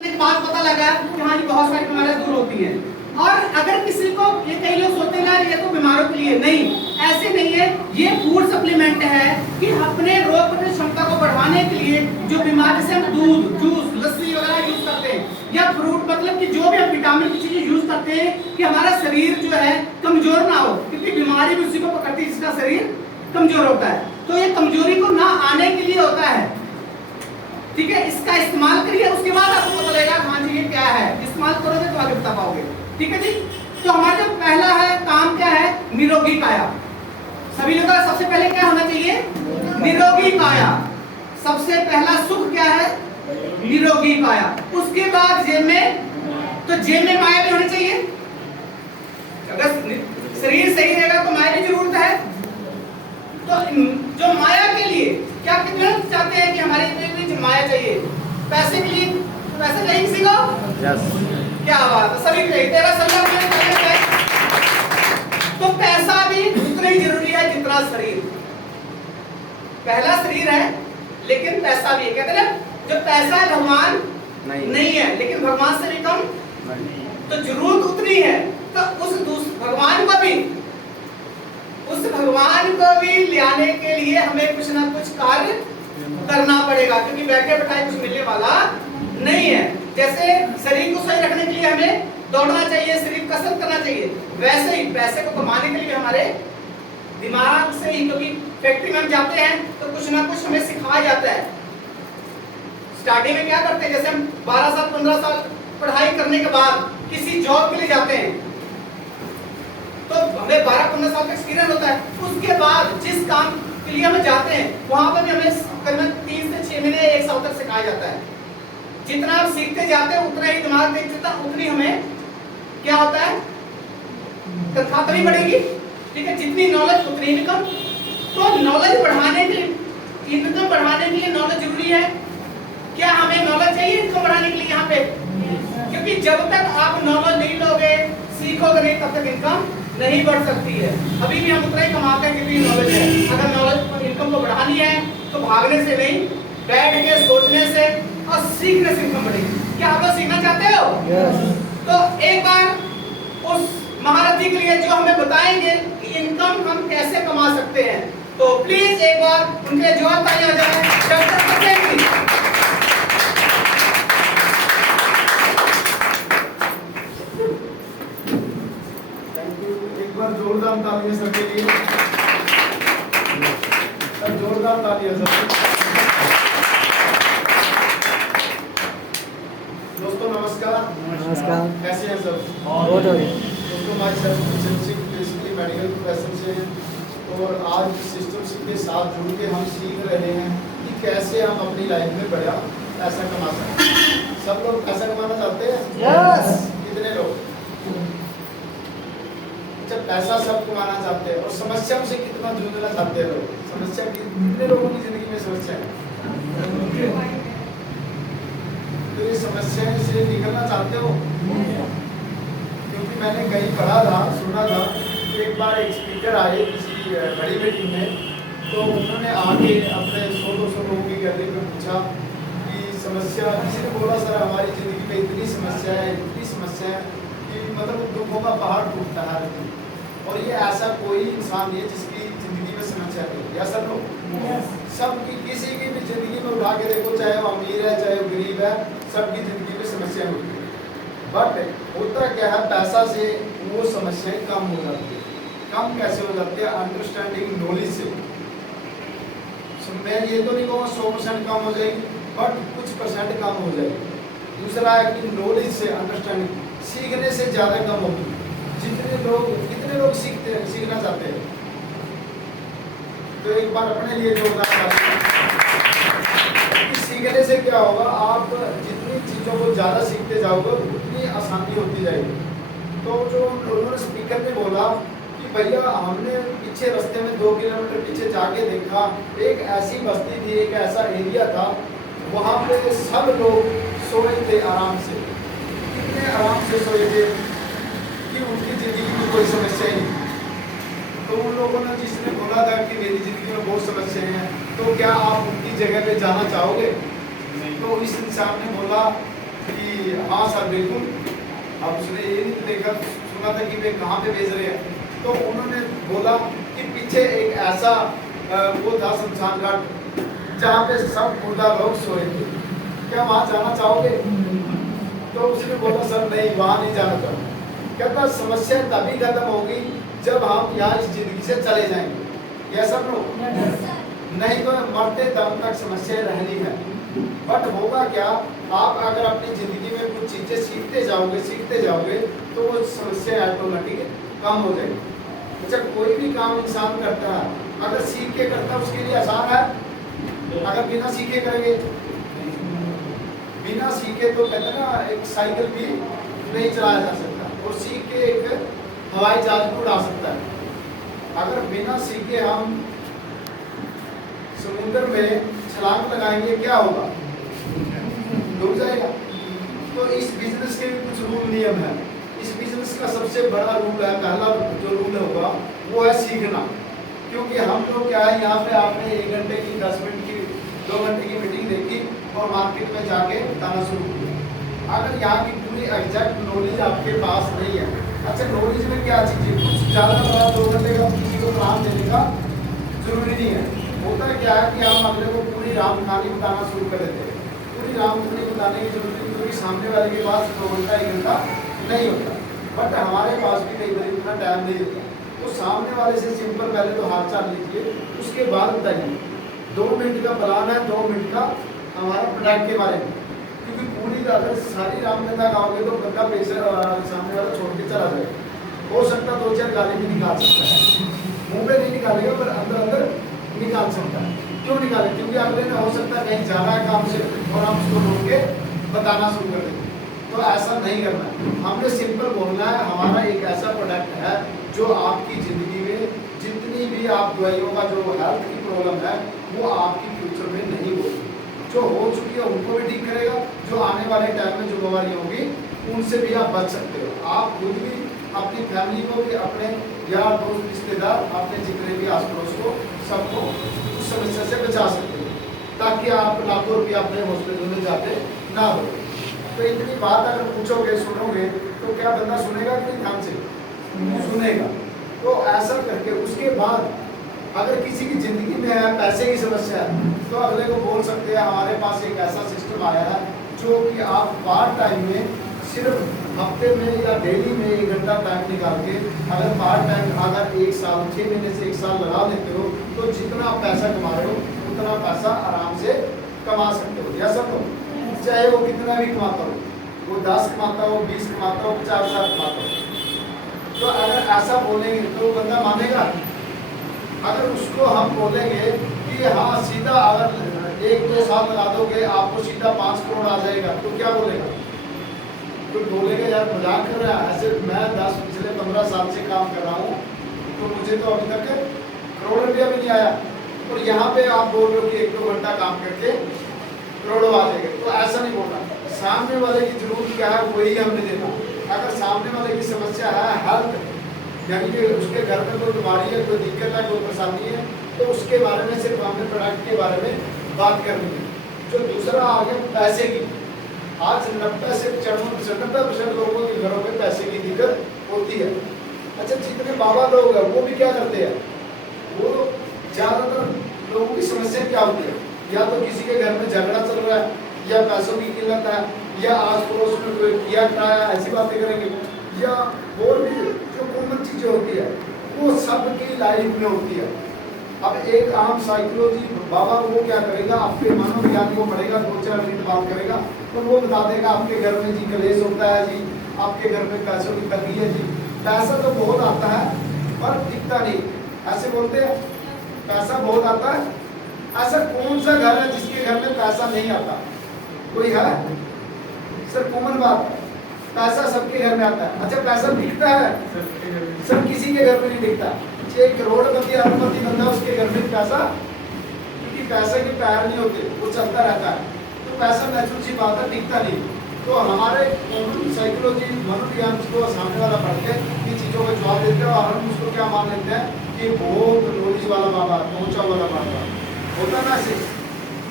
एक बात पता लगा कि हाँ, ये बहुत सारी बीमारियां दूर होती हैं। और अगर किसी को, ये कई लोग सोचते हैं ये तो बीमारों के लिए, नहीं, ऐसे नहीं है। ये फूड सप्लीमेंट है कि अपने रोग प्रतिरोधक क्षमता को बढ़ाने के लिए जो बीमारी से हम दूध, जूस, लस्सी वगैरह यूज करते हैं या फ्रूट, मतलब कि जो भी हम विटामिन की चीजें यूज करते हैं कि हमारा शरीर जो है कमजोर ना हो, क्योंकि बीमारी भी उसी को पकड़ती है जिसका शरीर कमजोर होता है। तो ये कमजोरी को ना आने के लिए होता है, ठीक है। इसका इस्तेमाल करिए, उसके बाद आपको पता लगेगा हाँ जी ये क्या है। इस्तेमाल करोगे तो आगे बता पाओगे, ठीक है जी। तो हमारा जो पहला है काम क्या है, निरोगी काया। सभी लोगों का सबसे पहले क्या होना चाहिए, निरोगी काया। सबसे पहला सुख क्या है, निरोगी काया। उसके बाद जेब में, तो जेब में माया भी होनी चाहिए। अगर शरीर सही रहेगा तो माया की जरूरत है। तो जो माया के लिए क्या कितने लोग चाहते हैं कि हमारे लिए माया चाहिए, पैसे के लिए पैसे चाहिए किसी को? यस। क्या बात है, सभी चाहिए। तेरा सल्ला तो पैसा भी उतना ही जरूरी है जितना शरीर। पहला शरीर है लेकिन पैसा भी है। कहते हैं जो पैसा है भगवान नहीं है, लेकिन भगवान से भी कम नहीं। तो जरूरत उतनी है, तो उस भगवान को भी ले आने के लिए हमें कुछ ना कुछ कार्य करना पड़ेगा, क्योंकि बैठे बैठाए कुछ मिलने वाला नहीं है। जैसे शरीर को सही रखने के लिए हमें दौड़ना चाहिए, शरीर कसरत करना चाहिए, वैसे ही पैसे को कमाने के लिए हमारे दिमाग से ही, क्योंकि फैक्ट्री में हम जाते हैं तो कुछ ना कुछ हमें सिखाया जाता है। स्टार्टिंग में क्या करते हैं, जैसे हम 12 साल 15 साल पढ़ाई करने के बाद किसी जॉब के लिए जाते हैं तो हमें 12-15 साल का एक्सपीरियंस होता है। उसके बाद जिस काम के लिए हम जाते हैं वहां पर भी हमें करीबन 3 से 6 महीने 1 साल तक सिखाया जाता है। जितना हम सीखते जाते हैं उतना ही दिमाग में जितना उतनी हमें क्या होता है, तनख्वाह भी बढ़ेगी, ठीक है। जितनी नॉलेज उतनी इनकम। तो नॉलेज बढ़ाने के लिए, इनकम बढ़ाने के लिए नॉलेज जरूरी है। क्या हमें नॉलेज चाहिए इनकम बढ़ाने के लिए यहाँ पे? क्योंकि जब तक आप नॉलेज नहीं लोगे, सीखोगे नहीं, तब तक इनकम नहीं बढ़ सकती है। अभी भी हम उतना ही कमाते हैं जितनी नॉलेज है। अगर नॉलेज इनकम को बढ़ानी है तो भागने से नहीं, बैठ के सोचने से और सीखने से इनकम बढ़ेगी। क्या आप लोग सीखना चाहते हो? तो एक बार उस महारथी के लिए जो हमें बताएंगे कि इनकम हम कैसे कमा सकते हैं, तो प्लीज एक बार उनके जवाब तालियां आ जाए। जोरदार तालियां सबके लिए, जोरदार तालियां सबके। दोस्तों नमस्कार। नमस्कार। कैसे हैं सब? बहुत बढ़िया। दोस्तों हमारे बेसिकली मेडिकल प्रोफेशन से हैं और आज सिस्टम के साथ जुड़ के हम सीख रहे हैं कि कैसे हम अपनी लाइफ में बड़ा पैसा कमा सकते हैं। सब लोग पैसा कमाना चाहते हैं? यस। कितने लोग? जब पैसा सब कमाना चाहते हैं और समस्याओं से कितना जूझना चाहते हैं लोग। समस्या कितने लोगों की जिंदगी में समस्या है? तो ये समस्या से निकलना चाहते हो? क्योंकि मैंने कहीं पढ़ा था, सुना था, एक बार एक स्पीकर आए किसी बड़ी मीटिंग में, तो उन्होंने आके अपने 100-200 लोगों की गैलरी में पूछा कि समस्या, किसी ने बोला सर हमारी ज़िंदगी में इतनी समस्या है कि मतलब दुखों का पहाड़ टूटता है। और ये ऐसा कोई इंसान नहीं है जिसकी ज़िंदगी में समस्या नहीं है। या सब लोग सबकी, किसी की भी ज़िंदगी में उठा के देखो, चाहे वो अमीर है चाहे वो गरीब है, सबकी ज़िंदगी में समस्या होती है। बट होता क्या है, पैसा से वो समस्याएं कम हो जाती है। कम कैसे हो जाती है? अंडरस्टैंडिंग नॉलेज से। मैं ये तो नहीं कहूँगा 100% कम हो जाएगी, बट कुछ % कम हो जाएगी। दूसरा है कि नॉलेज से, अंडरस्टैंडिंग, सीखने से ज़्यादा कम होगी। कितने लोग सीखना चाहते हैं? तो एक बार अपने लिए जोरदार सीखने से क्या होगा, आप जितनी चीज़ों को ज़्यादा सीखते जाओगे उतनी आसानी होती जाएगी। तो जो उन्होंने स्पीकर ने बोला कि भैया हमने पीछे रास्ते में 2 किलोमीटर पीछे जाके देखा, एक ऐसी बस्ती थी, एक ऐसा एरिया था, वहाँ पे सब लोग सोए थे आराम से। कितने आराम से सोए थे कि उनकी ज़िंदगी में कोई समस्या ही नहीं। तो उन लोगों ने जिसने बोला था कि मेरी ज़िंदगी में बहुत समस्याएं हैं, तो क्या आप उनकी जगह पे जाना चाहोगे? तो इस इंसान ने बोला कि हाँ सर बिल्कुल। अब उसने ये नहीं देखा सुना था कि वे कहाँ पे भेज रहे हैं, तो उन्होंने बोला कि पीछे एक ऐसा वो था शमशान घाट जहाँ पे सब मुर्दा लोग सोए थे, क्या वहाँ जाना चाहोगे? तो उसने बोला सर नहीं, वहाँ नहीं जाना चाहूँगा। कहता समस्या तभी खत्म होगी जब हम यहाँ इस जिंदगी से चले जाएंगे। यह सब लोग नहीं तो मरते दम तक समस्याएं रहनी है। बट होगा क्या, आप अगर अपनी जिंदगी में कुछ चीजें सीखते जाओगे तो वो समस्या ऑटोमेटिक कम हो जाएगी। अच्छा, कोई भी काम इंसान करता है अगर सीख के करता है उसके लिए आसान है, अगर बिना सीखे करेंगे, बिना सीखे तो कहते हैं ना एक साइकिल भी नहीं चलाया जा सकता, और सीख के एक हवाई जहाज को उड़ा सकता है। अगर बिना सीखे हम समुद्र में छलांग लगाएंगे क्या होगा? डूब जाएगा। तो इस बिजनेस के भी कुछ रूल नियम है। इस बिजनेस का सबसे बड़ा रूल है, पहला जो रूल होगा वो है सीखना। क्योंकि हम लोग क्या है, यहाँ पे आपने 1 घंटे की, 10 मिनट की, 2 घंटे की मीटिंग देखी और मार्केट में जाके बताना शुरू किया। अगर यहाँ की पूरी एग्जैक्ट नॉलेज आपके पास नहीं है, अच्छा नॉलेज में क्या चीज़ है, कुछ ज़्यादा बड़ा 2 घंटे का किसी को प्लान देने का जरूरी नहीं है। होता क्या है कि हम अगले को पूरी राम कहानी बताना शुरू कर देते हैं। पूरी राम कहानी बताने की जरूरत नहीं, क्योंकि सामने वाले के पास 2 घंटा 1 घंटा नहीं होता। बट हमारे पास भी कई बार इतना टाइम नहीं होता, तो सामने वाले से सिंपल पहले तो हाल चाल लीजिए, उसके बाद बताइए। 2 मिनट का प्लान है, 2 मिनट का हमारा प्रोडक्ट के बारे में, क्योंकि पूरी अगर सारी रामकथा गाओगे तो बंदा पैसे सामने वाला छोड़ के चला जाएगा। हो सकता 2-4 गाली भी निकाल सकता है, मुंह पे नहीं निकालेगा पर अंदर अंदर निकाल सकता है। क्यों निकाले? क्योंकि अगले में हो सकता है कहीं जाना है काम से और हम उसको रोक के बताना शुरू कर देंगे। तो ऐसा नहीं करना है, हमने सिंपल बोलना है। हमारा एक ऐसा प्रोडक्ट है जो आपकी ज़िंदगी में जितनी भी आप दवाइयों का जो हेल्थ की प्रॉब्लम है वो आपकी फ्यूचर में नहीं होगी। जो हो चुकी है उनको भी ठीक करेगा, जो आने वाले टाइम में जो बीमारियाँ होगी उनसे भी आप बच सकते हो। आप खुद भी, अपनी फैमिली को भी, अपने यार दोस्त रिश्तेदार, अपने जितने भी आस पड़ोस को, सबको उस समस्या से बचा सकते हो, ताकि आप लाखों रुपया अपने हॉस्पिटल में जाते ना हो। तो इतनी बात अगर पूछोगे, सुनोगे, तो क्या बंदा सुनेगा कि नहीं? ध्यान से सुनेगा। तो ऐसा करके उसके बाद अगर किसी की ज़िंदगी में है पैसे की समस्या है, तो अगले को बोल सकते हैं हमारे पास एक ऐसा सिस्टम आया है जो कि आप पार्ट टाइम में सिर्फ हफ्ते में या डेली में 1 घंटा टाइम निकाल के अगर पार्ट टाइम अगर 1 साल, 6 महीने से 1 साल लगा लेते हो, तो जितना आप पैसा कमा रहे हो उतना पैसा आराम से कमा सकते हो। या सब लोग, चाहे वो कितना भी कमाता हो, वो 10 कमाता हो, 20 कमाता हो, 50,000 कमाता हो, तो अगर ऐसा बोलेंगे तो बंदा मानेगा? अगर उसको हम बोलेंगे कि हाँ सीधा अगर 1-2 साल लगा दोगे आपको सीधा 5 करोड़ आ जाएगा, तो क्या बोलेगा? तो बोलेगा यार मजाक कर रहा है। ऐसे मैं पिछले 15 साल से काम कर रहा हूँ, तो मुझे तो अभी तक करोड़ रुपया भी नहीं आया, और यहाँ पे आप बोल रहे हो कि 1-2 घंटा काम करके करोड़ों आ जाएंगे। तो ऐसा नहीं बोलना। सामने वाले की जरूरत क्या है वही हमने देना। अगर सामने वाले की समस्या है हेल्थ, यानी कि उसके घर में कोई बीमारी है, कोई दिक्कत है, कोई परेशानी है, तो उसके बारे में सिर्फ हमने प्रोडक्ट के बारे में बात करनी है। जो दूसरा आ गया पैसे की, आज 90 से 95% लोगों के घरों में पैसे की दिक्कत होती है। अच्छा, जितने बाबा लोग हैं वो भी क्या करते हैं, वो ज़्यादातर लोगों की समस्या क्या होती है, या तो किसी के घर में झगड़ा चल रहा है, या पैसों की किल्लत है, या आस पड़ोस में कोई किया कराया, ऐसी बातें करेंगे, या और भी जो कॉमन चीज़ें होती है वो सबकी लाइफ में होती है। अब एक आम साइकोलॉजी बाबा वो क्या करेगा, आपके मनोविज्ञान को पढ़ेगा, 2-4 मिनट बात करेगा, तो वो बता देगा आपके घर में जी कलेश होता है जी, आपके घर में पैसों की तंगी है जी। पैसा तो बहुत आता है पर दिखता नहीं, ऐसे बोलते हैं पैसा बहुत आता है। ऐसा कौन सा घर है जिसके घर में पैसा नहीं आता? कोई है? सर कॉमन बात, पैसा सबके घर में आता है। अच्छा, पैसा दिखता है? सर किसी के घर में नहीं दिखता। एक करोड़पति अरबपति बंदा उसके घर में पैसा, क्योंकि पैसे के पैर नहीं होते, वो चलता रहता है, तो पैसा नेचुरल सी बात है, दिखता नहीं। तो हमारे साइकोलॉजी मनोविज्ञान को सामने वाला पढ़ के इन चीज़ों को जवाब देते हैं, और हम उसको क्या मान लेते हैं कि बहुत नॉलेज वाला बाबा, पहुंचा वाला बाबा होता ना ऐसे,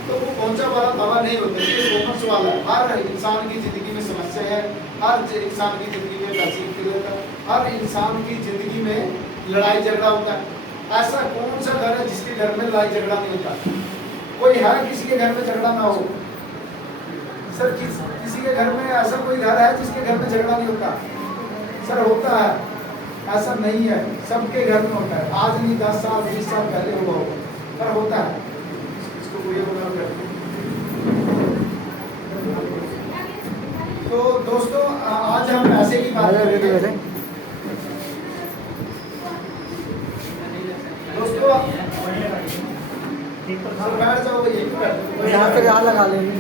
तो वो पहुंचा वाला बाबा नहीं होता, ये कॉमर्स वाला है। हर इंसान की जिंदगी में समस्या है, हर इंसान की जिंदगी में पैसे की किल्लत है, हर इंसान की जिंदगी में लड़ाई झगड़ा होता है। ऐसा कौन सा घर है जिसके घर में लड़ाई झगड़ा नहीं होता? कोई है किसी के घर में झगड़ा ना हो? सर किसी के घर में ऐसा कोई घर है जिसके घर में झगड़ा नहीं होता? सर होता है, ऐसा नहीं है, सबके घर में होता है। आज नहीं 10 साल 20 साल पहले हुआ होगा, पर होता है। इसको पूरी होना करते हैं। तो दोस्तों आज हम पैसे की बात करेंगे। दोस्तों बैठ जाओ, यही पे बैठ जाओ। यहाँ पे यहाँ लगा लेंगे।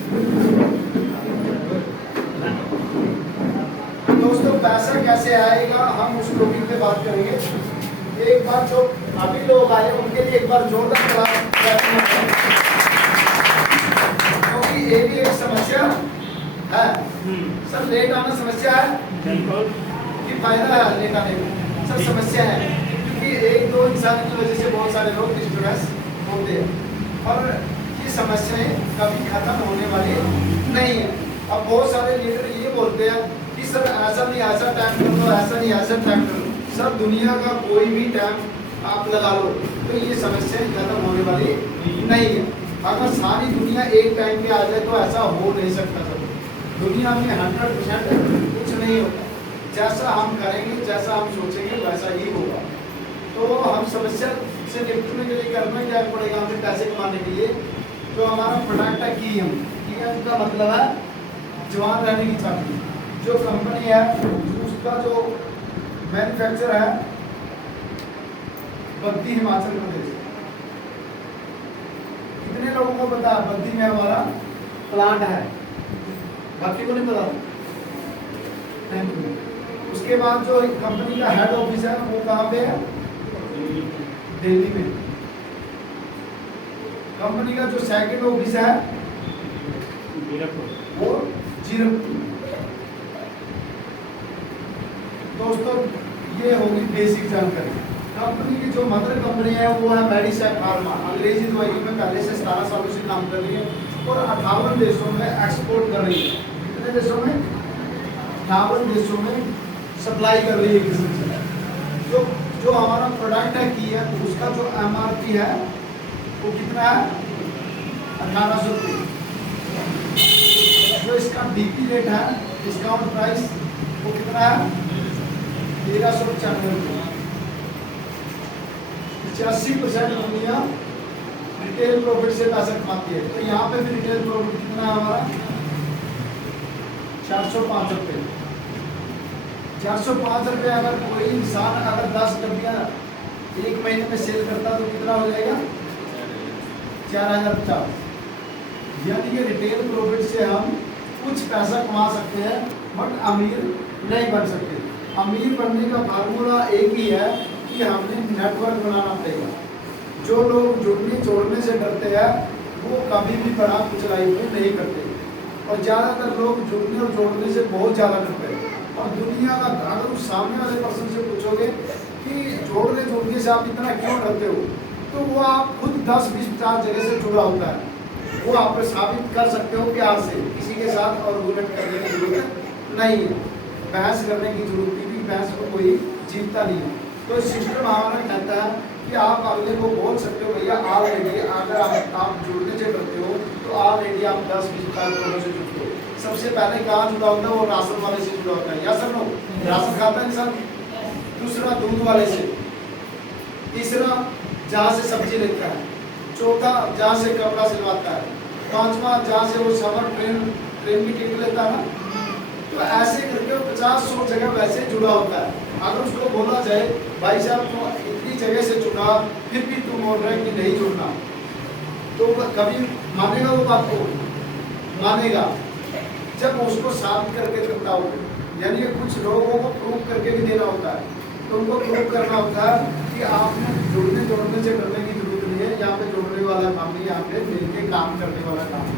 दोस्तों पैसा कैसे आएगा हम उस टॉपिक पे बात करेंगे। एक बार जो अभी लोग आए उनके लिए एक बार जोरदार क्लास, क्योंकि ये भी एक समस्या है। सर लेट आना समस्या है कि फायदा है लेट आने में? सर समस्या है, क्योंकि एक दो इंसान की वजह से बहुत सारे लोग डिस्टर्बेंस होते हैं और ये समस्याएं कभी खत्म होने वाली नहीं है। अब बहुत सारे लीडर ये बोलते हैं कि सर ऐसा नहीं ऐसा टाइम कर लो, ऐसा नहीं ऐसा टाइम कर लो। सर दुनिया का कोई भी टाइम आप लगा लो तो ये समस्याएं खत्म होने वाली नहीं है। अगर सारी दुनिया एक टाइम पे आ जाए तो ऐसा हो नहीं सकता। सर दुनिया में 100% कुछ नहीं होता। जैसा हम करेंगे, जैसा हम सोचेंगे वैसा ही होगा। तो हम समस्या से निपटने के लिए करना क्या पड़ेगा? हमें पैसे कमाने के लिए जो हमारा प्रोडक्ट है कीएम का मतलब है जवान रहने की चाबी। जो कंपनी है उसका जो मैन्युफैक्चर है बद्दी हिमाचल प्रदेश। कितने लोगों को पता है बद्दी में हमारा प्लांट है? बाकी को नहीं पता। Thank you. उसके बाद जो कंपनी का हेड ऑफिस है वो कहाँ पे है? दिल्ली में। कंपनी का जो सेकंड ऑफिस है वो जीरकपुर। दोस्तों ये होगी बेसिक जानकारी। कंपनी की जो मदर कंपनी है वो है मेडिसेप फार्मा। अंग्रेजी दवाइयों में पहले से 17 सालों से काम कर रही है और 58 देशों में एक्सपोर्ट कर रही है। कितने देशों में? 58 देशों में सप्लाई कर रही है किसी से। जो हमारा प्रोडक्ट है की है तो उसका जो एमआरपी है वो कितना है? 1800 रुपये। जो इसका डीपी रेट है डिस्काउंट प्राइस वो कितना है? 1395 रुपये। 85% दुनिया रिटेल प्रॉफिट से पैसा कमाती है। तो यहाँ पे भी रिटेल प्रॉफिट कितना है हमारा? 405 रुपये। 405 रुपये अगर कोई इंसान अगर 10 डब्बियाँ एक महीने में सेल करता तो कितना हो जाएगा? 4050। यानी कि रिटेल प्रॉफिट से हम कुछ पैसा कमा सकते हैं बट अमीर नहीं बन सकते। अमीर बनने का फार्मूला एक ही है कि हमने नेटवर्क बनाना पड़ेगा। जो लोग जुड़ने जोड़ने से डरते हैं वो कभी भी बड़ा कुछ लाइफ में नहीं करते और ज़्यादातर लोग जुड़ने और जोड़ने से बहुत ज़्यादा डरते हैं। और दुनिया का अगर उस सामने वाले पर्सन से पूछोगे कि जोड़ने जोड़ने से आप इतना क्यों डरते हो तो वो आप खुद 10-20-50 जगह से जुड़ा होता है। वो आप साबित कर सकते हो प्यार से। किसी के साथ आर्गुमेंट करने की जरूरत नहीं है, बहस करने की जरूरत नहीं, बहस को कोई जीतता नहीं है। तो सिस्टम हमारा कहता है कि आप अगले को बोल सकते हो भैया ऑलरेडी अगर आप जुड़ने से डरते हो तो ऑलरेडी आप 10-20 लोगों से जुड़ते हो। सबसे पहले कहाँ जुड़ा होता है? वो राशन वाले से जुड़ा होता है। या सर नो? राशन खाता है इंसान। दूसरा दूध वाले से, तीसरा जहाँ से सब्जी लेता है, चौथा जहाँ से कपड़ा सिलवाता है, पांचवा जहाँ से वो सफर ट्रेन की टिकट लेता है ना। तो ऐसे करके 50-100 जगह वैसे जुड़ा होता है। अगर उसको बोला जाए भाई साहब तो इतनी जगह से जुड़ा फिर भी तुम बोल रहे कि नहीं जुड़ना, तो कभी मानेगा वो बात को? मानेगा जब उसको साबित करके करता हो। यानी कि कुछ लोगों को प्रूव करके भी देना होता है। तो उनको प्रूव करना होता है कि आपने जुड़ने जोड़ने से करने की जरूरत नहीं है। यहाँ पे जोड़ने वाला काम नहीं, यहाँ पे मिलकर काम करने वाला काम है।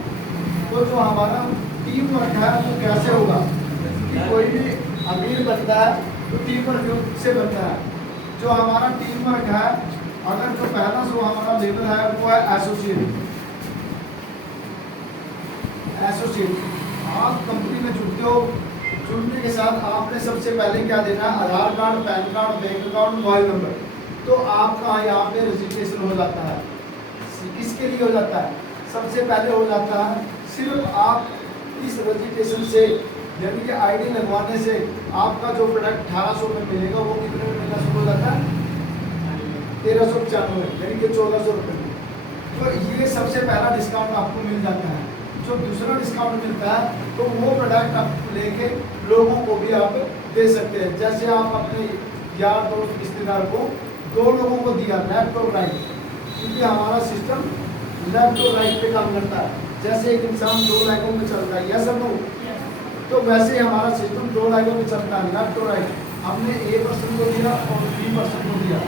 तो जो हमारा टीम वर्क है वो कैसे होगा कि कोई भी अमीर बनता है तो टीम वर्क से बनता है। जो हमारा टीम वर्क है, अगर जो पहला जो हमारा लेवल है वो है एसोसिएट। आप कंपनी में जुड़ते हो, जुड़ने के साथ आपने सबसे पहले क्या देना है, Aadhaar card, PAN card, bank account, mobile number. तो आपका यहाँ पे रजिस्ट्रेशन हो जाता है। किसके लिए हो जाता है? सबसे पहले हो जाता है सिर्फ आप इस रजिस्ट्रेशन से, यानी कि आईडी लगवाने से आपका जो प्रोडक्ट 1800 में मिलेगा वो कितने में मिलना शुरू हो जाता है? 1395, यानी कि 1400 रुपये में। तो ये सबसे पहला डिस्काउंट आपको मिल जाता है। जो दूसरा डिस्काउंट मिलता है तो वो प्रोडक्ट आप लेके लोगों को भी आप दे सकते हैं। जैसे आप अपने यार दोस्त रिश्तेदार को 2 लोगों को दिया लेफ्ट और राइट, क्योंकि हमारा सिस्टम लेफ्ट और राइट पे काम करता है। जैसे एक इंसान 2 लाइनों में चल रहा है, यस और नो, तो वैसे ही हमारा सिस्टम 2 लाइनों में चलता है, लेफ्ट और राइट। हमने A पर्सन को दिया और B पर्सन को दिया,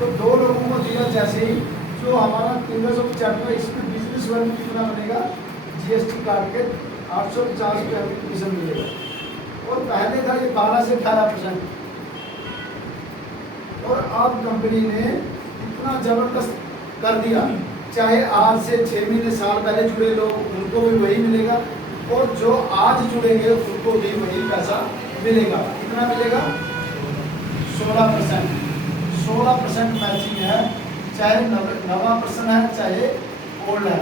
तो 2 लोगों को दिया। जैसे ही जो हमारा 1395, इसमें बिजनेस वैल्यू कितना बनेगा, GST काट के 850 रुपये हमें कमीशन मिलेगा। और पहले था ये 12 से 18%, और अब कंपनी ने इतना जबरदस्त कर दिया, चाहे आज से 6 महीने साल पहले जुड़े लोग उनको भी वही मिलेगा, और जो आज जुड़ेंगे उनको भी वही पैसा मिलेगा। कितना मिलेगा? 16%। 16% मैचिंग है, चाहे नवा पर्सन है चाहे ओल्ड है।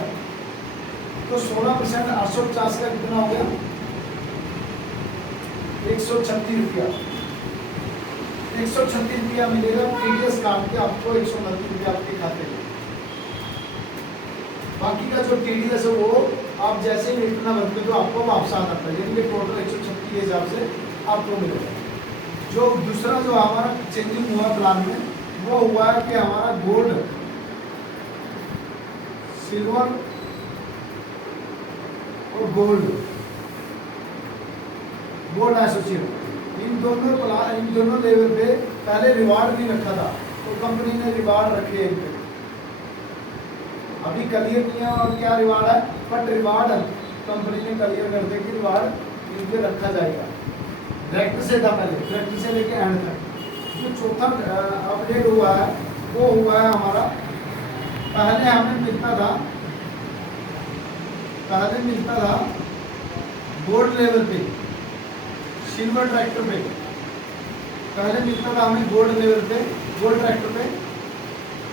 तो 16% 850 का कितना हो गया? 136 रुपया। 136 रुपया मिलेगा TDS काट के आपको, 129 रुपया आपके खाते में। बाकी का जो TDS है वो आप जैसे ही इतना भरते तो आपको वापस आ जाता है, यानी कि टोटल 136 के हिसाब से आपको मिलेगा। जो दूसरा जो हमारा चेंजिंग हुआ प्लान में वो हुआ है कि हमारा गोल्ड, सिल्वर और गोल्ड एसोसिएट, इन दोनों लेवल पे पहले रिवार्ड नहीं रखा था, तो कंपनी ने रिवार्ड रखे इन पे। अभी क्लियर नहीं है और क्या रिवार्ड है, बट रिवार्ड कंपनी ने क्लियर कर दिया कि रिवार्ड इन पे रखा जाएगा। डायरेक्टर से था पहले, डायरेक्टर से लेके एंड तक। जो चौथा अपडेट हुआ है वो हुआ है हमारा, पहले हमें मिलता था गोल्ड लेवल पे, सिल्वर ट्रैक्टर पे। पहले मिलता था हमें गोल्ड लेवल पे, गोल्ड ट्रैक्टर पे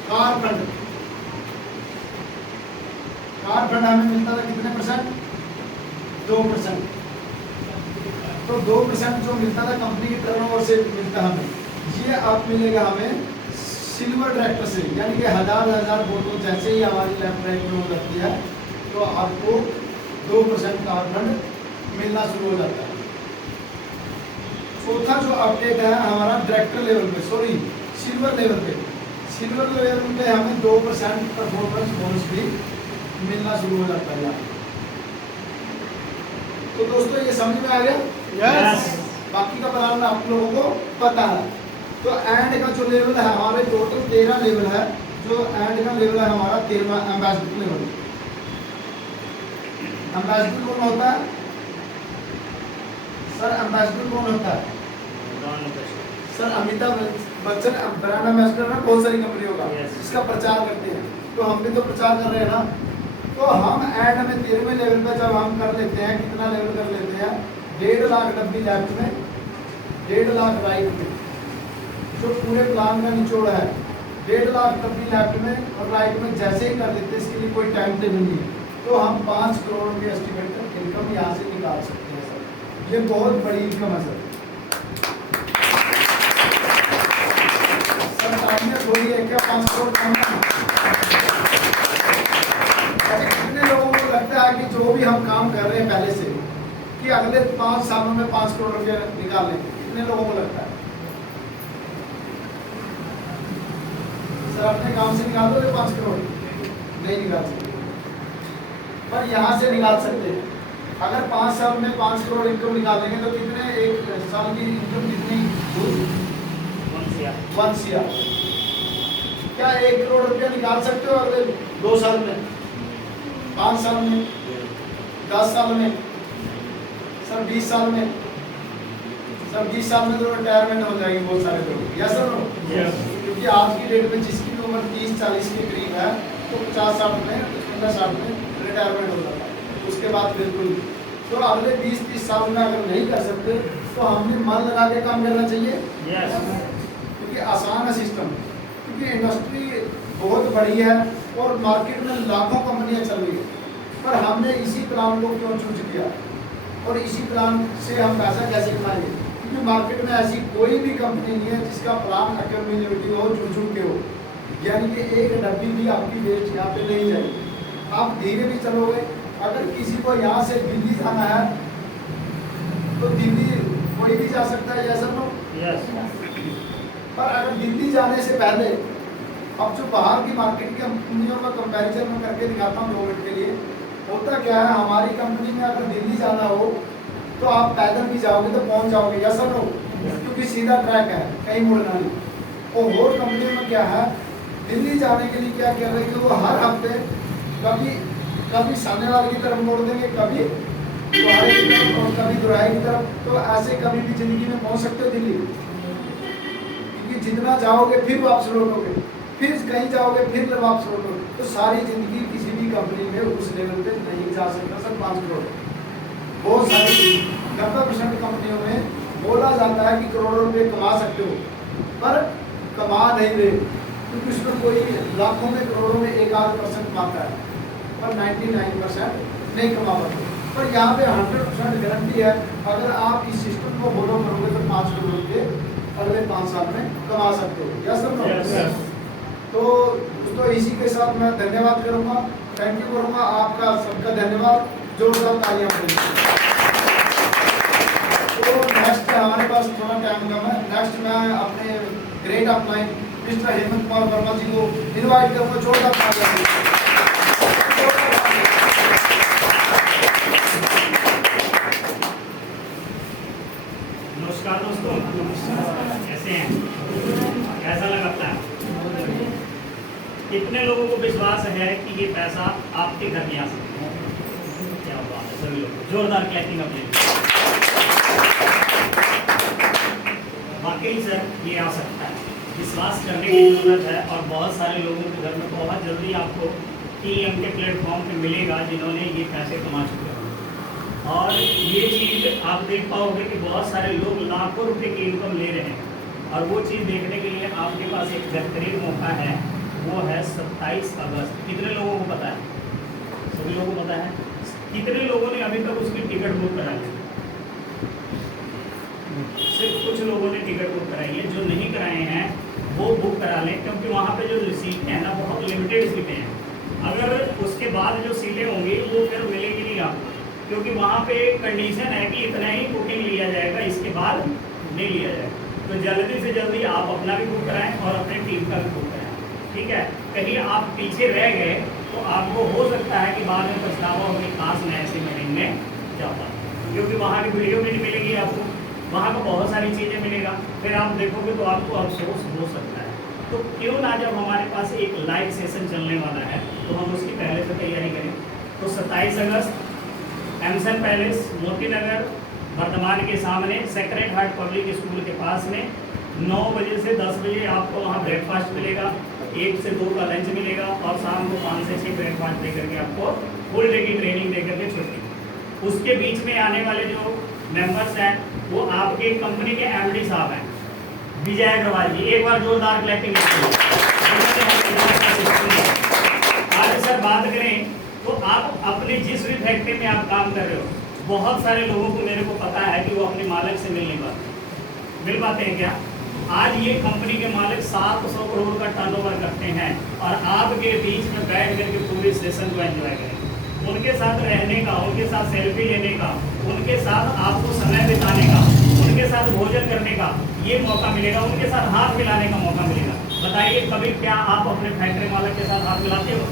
कार फंड हमें मिलता था कितने %? 2%। तो 2% जो मिलता था कंपनी की टर्नओवर से मिलता हमें, ये अब मिलेगा हमें सिल्वर ट्रैक्टर से, यानी कि 1000 बोतल जैसे ही हमारी लेफ्ट राइट में हो जाती है तो आपको 2% कार फंड मिलना शुरू हो जाता है। चौथा जो अपडेट है हमारा डायरेक्टर लेवल पे, सॉरी सिल्वर लेवल पे हमें 2% परफॉर्मेंस बोनस भी मिलना शुरू हो जाता है। तो दोस्तों ये समझ में आ गया? यस। बाकी का प्लान आप लोगों को पता है। तो एंड का जो लेवल है हमारे टोटल 13 लेवल है। जो एंड का लेवल है हमारा 13वां एम्बेसडर लेवल। एम्बेसडर कौन होता है सर? एम्बेसडर कौन होता है sir? Amitabh Bachchan brand ambassador है बहुत सारी कंपनियों का, इसका प्रचार करते हैं, तो हम भी तो प्रचार कर रहे हैं ना। तो हम एंड में 13वें लेवल पे जब हम कर लेते हैं, कितना लेवल कर लेते हैं? 1.5 लाख डब्बी लेफ्ट में, 1.5 लाख राइट में। जो पूरे प्लान का निचोड़ है 1.5 लाख डब्बी लेफ्ट में और राइट में जैसे ही कर देते हैं, इसके लिए कोई टाइम टेबल नहीं है, तो हम 5 करोड़ के एस्टिमेटेड इनकम यहाँ से निकाल सकते हैं सर। ये बहुत बड़ी इनकम है सर। थोड़ी है क्या 5 करोड़ कमाना? कितने लोगों को लगता है कि जो भी हम काम कर रहे हैं पहले से कि अगले 5 सालों में 5 करोड़ रुपया निकाल लेंगे? कितने लोगों को लगता है? सर अपने काम से निकाल दो 5 करोड़? नहीं निकाल सकते, पर यहाँ से निकाल सकते हैं। अगर 5 साल में 5 करोड़ इनकम निकालेंगे तो कितने, एक साल की इनकम कितनी? 1 CR। क्या 1 करोड़ रुपया निकाल सकते हो अगले 2 साल में, 5 साल में, 10 साल में, सर 20 साल में? सर 20 साल में तो रिटायरमेंट हो जाएगी बहुत सारे लोग, यस सर नो? क्योंकि आज की डेट में जिसकी उम्र 30-40 के करीब है तो 50 साल में, 55 साल में रिटायरमेंट हो जाता है। उसके बाद बिल्कुल तो अगले 20-30 साल में अगर नहीं कर सकते तो हमने मन लगा के काम करना चाहिए। क्योंकि आसान है सिस्टम, क्योंकि इंडस्ट्री बहुत बड़ी है और मार्केट में लाखों कंपनियां चल रही है, पर हमने इसी प्लान को क्यों चूज किया और इसी प्लान से हम पैसा कैसे कमाएंगे? क्योंकि मार्केट में ऐसी कोई भी कंपनी नहीं है जिसका प्लान अकेडमी हो, जुड़ के हो, यानी कि एक डब्बी भी आपकी वेस्ट यहाँ पे नहीं जाएगी। आप धीरे भी चलोगे, अगर किसी को यहाँ से दिल्ली जाना है तो दिल्ली कोई भी जा सकता है, जैसा पर अगर दिल्ली जाने से पहले अब जो बाहर की मार्केट की कंपनियों का कंपैरिजन में करके दिखाता हूँ 2 मिनट के लिए, होता क्या है, हमारी कंपनी में अगर दिल्ली जाना हो तो आप पैदल भी जाओगे तो पहुंच जाओगे, या सब लोग, क्योंकि सीधा ट्रैक है, कहीं मुड़ना नहीं। और कंपनी में क्या है, दिल्ली जाने के लिए क्या कर रही है, वो हर हफ्ते कभी सामनेवाल की तरफ मोड़ देंगे, कभी दुआरे की तरफ और कभी दुराई की तरफ, तो ऐसे कभी भी जिंदगी में पहुंच सकते हो दिल्ली, क्योंकि जितना जाओगे फिर वापस लौटोगे, फिर कहीं जाओगे फिर वापस लौटोगे, तो सारी जिंदगी किसी भी कंपनी में उस लेवल पे नहीं जा सकता। सर 5 करोड़ बहुत सारी 90% कंपनियों में बोला जाता है कि करोड़ों रुपए कमा सकते हो, पर कमा नहीं रहे, क्योंकि उसमें कोई लाखों में करोड़ों में 1-8% कमाता है, पर 99% नहीं कमा पाते। पर यहाँ पे 100% गारंटी है, अगर आप इस सिस्टम को फॉलो करोगे तो 5 करोड़ रुपये अगले 5 साल में कमा सकते हो, या सर? तो इसी के साथ मैं धन्यवाद करूँगा, थैंक यू करूँगा, आपका सबका धन्यवाद, जोरदार तालियां बजाइए। तो नेक्स्ट हमारे पास थोड़ा टाइम कम है, नेक्स्ट मैं अपने great upline mister Hemant Kumar Verma ji को इनवाइट करूँगा, जोरदार तालियां बजाइए। नमस्कार दोस्तों, कैसे हैं? कैसा लगता है? कितने लोगों को विश्वास है कि ये पैसा आपके घर में आ सकता है? क्या बात है, सभी लोग जोरदार क्लैपिंग अपने लिए। वाकई सर ये आ सकता है, विश्वास करने की जरूरत है, और बहुत सारे लोगों के घर में बहुत जल्दी आपको टीएम के प्लेटफॉर्म पे मिलेगा जिन्होंने ये पैसे कमा चुके हैं। और ये चीज़ आप देख पाओगे कि बहुत सारे लोग लाखों रुपए की इनकम ले रहे हैं, और वो चीज़ देखने के लिए आपके पास एक बेहतरीन मौका है, वो है 27 अगस्त। कितने लोगों को पता है? सभी लोगों को पता है? कितने लोगों ने अभी तक उसकी टिकट बुक करा ली? सिर्फ कुछ लोगों ने टिकट बुक कराई है, जो नहीं कराए हैं वो बुक करा लें, क्योंकि वहाँ पे जो सीटें हैं ना बहुत लिमिटेड सीटें हैं। अगर उसके बाद जो सीटें होंगी वो फिर मिलेगी नहीं आपको, क्योंकि वहाँ पे कंडीशन है कि इतना ही बुकिंग लिया जाएगा, इसके बाद नहीं लिया जाएगा। तो जल्दी से जल्दी आप अपना भी बुक कराएं और अपने टीम का भी बुक कराएं, ठीक है? कहीं आप पीछे रह गए तो आपको हो सकता है कि बाद में पछतावा हो कि काश मैं ऐसी मीटिंग में जाता, क्योंकि वहाँ की वीडियो भी नहीं मिलेगी आपको, वहाँ पर बहुत सारी चीज़ें मिलेगा, फिर आप देखोगे तो आपको अफसोस हो सकता है। तो क्यों ना जब हमारे पास एक लाइव सेशन चलने वाला है तो हम उसकी पहले से तैयारी करें। तो 27 अगस्त एमसन पैलेस, मोती नगर, वर्धमान के सामने सेक्रेड हार्ट पब्लिक स्कूल के पास में 9 बजे से 10 बजे आपको वहाँ ब्रेकफास्ट मिलेगा, 1 से 2 का लंच मिलेगा, और शाम को 5 से 6 ब्रेकफास्ट दे करके आपको फुल डे की ट्रेनिंग दे करके छुट्टी। उसके बीच में आने वाले जो मेंबर्स हैं वो आपके कंपनी के एमडी साहब हैं, विजय अग्रवाल जी। एक बार जोरदार क्लैपिंग। आज सर बात करें तो आप अपनी जिस भी फैक्ट्री में आप काम कर रहे हो, बहुत सारे लोगों को मेरे को पता है कि वो अपने मालिक से मिल नहीं पाते। मिल पाते हैं क्या? आज ये कंपनी के मालिक 700 करोड़ का टर्नओवर करते हैं, और आपके बीच में बैठ करके पूरे सेशन को एंजॉय करें, उनके साथ रहने का, उनके साथ सेल्फी लेने का, उनके साथ आपको समय बिताने का, उनके साथ भोजन करने का ये मौका मिलेगा, उनके साथ हाथ मिलाने का मौका मिलेगा। बताइए कभी क्या आप अपने फैक्ट्री मालिक के साथ हाथ मिलाते हो?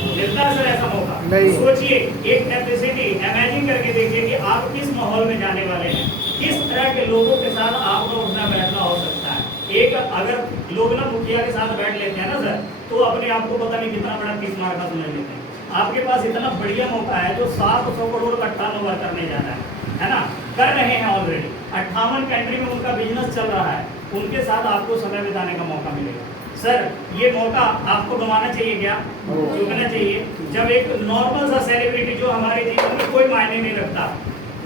मिलता है सर ऐसा मौका? सोचिए, एक कैपेसिटी इमेजिन करके देखिए कि आप किस माहौल में जाने वाले हैं, किस तरह के लोगों के साथ आपको उठना बैठना हो सकता है। एक अगर लोग ना मुखिया के साथ बैठ लेते हैं ना सर, तो अपने आप को पता नहीं कितना बड़ा 30 मार का समझ लेते हैं। आपके पास इतना बढ़िया मौका है जो 700 करोड़ का टर्नओवर करने जाना है ना? कर रहे हैं ऑलरेडी, 58 कंट्री में उनका बिजनेस चल रहा है, उनके साथ आपको समय बिताने का मौका मिलेगा। सर ये मौका आपको गंवाना चाहिए क्या? चुकना चाहिए। जब एक नॉर्मल सा सेलिब्रिटी जो हमारे जीवन में कोई मायने नहीं रखता,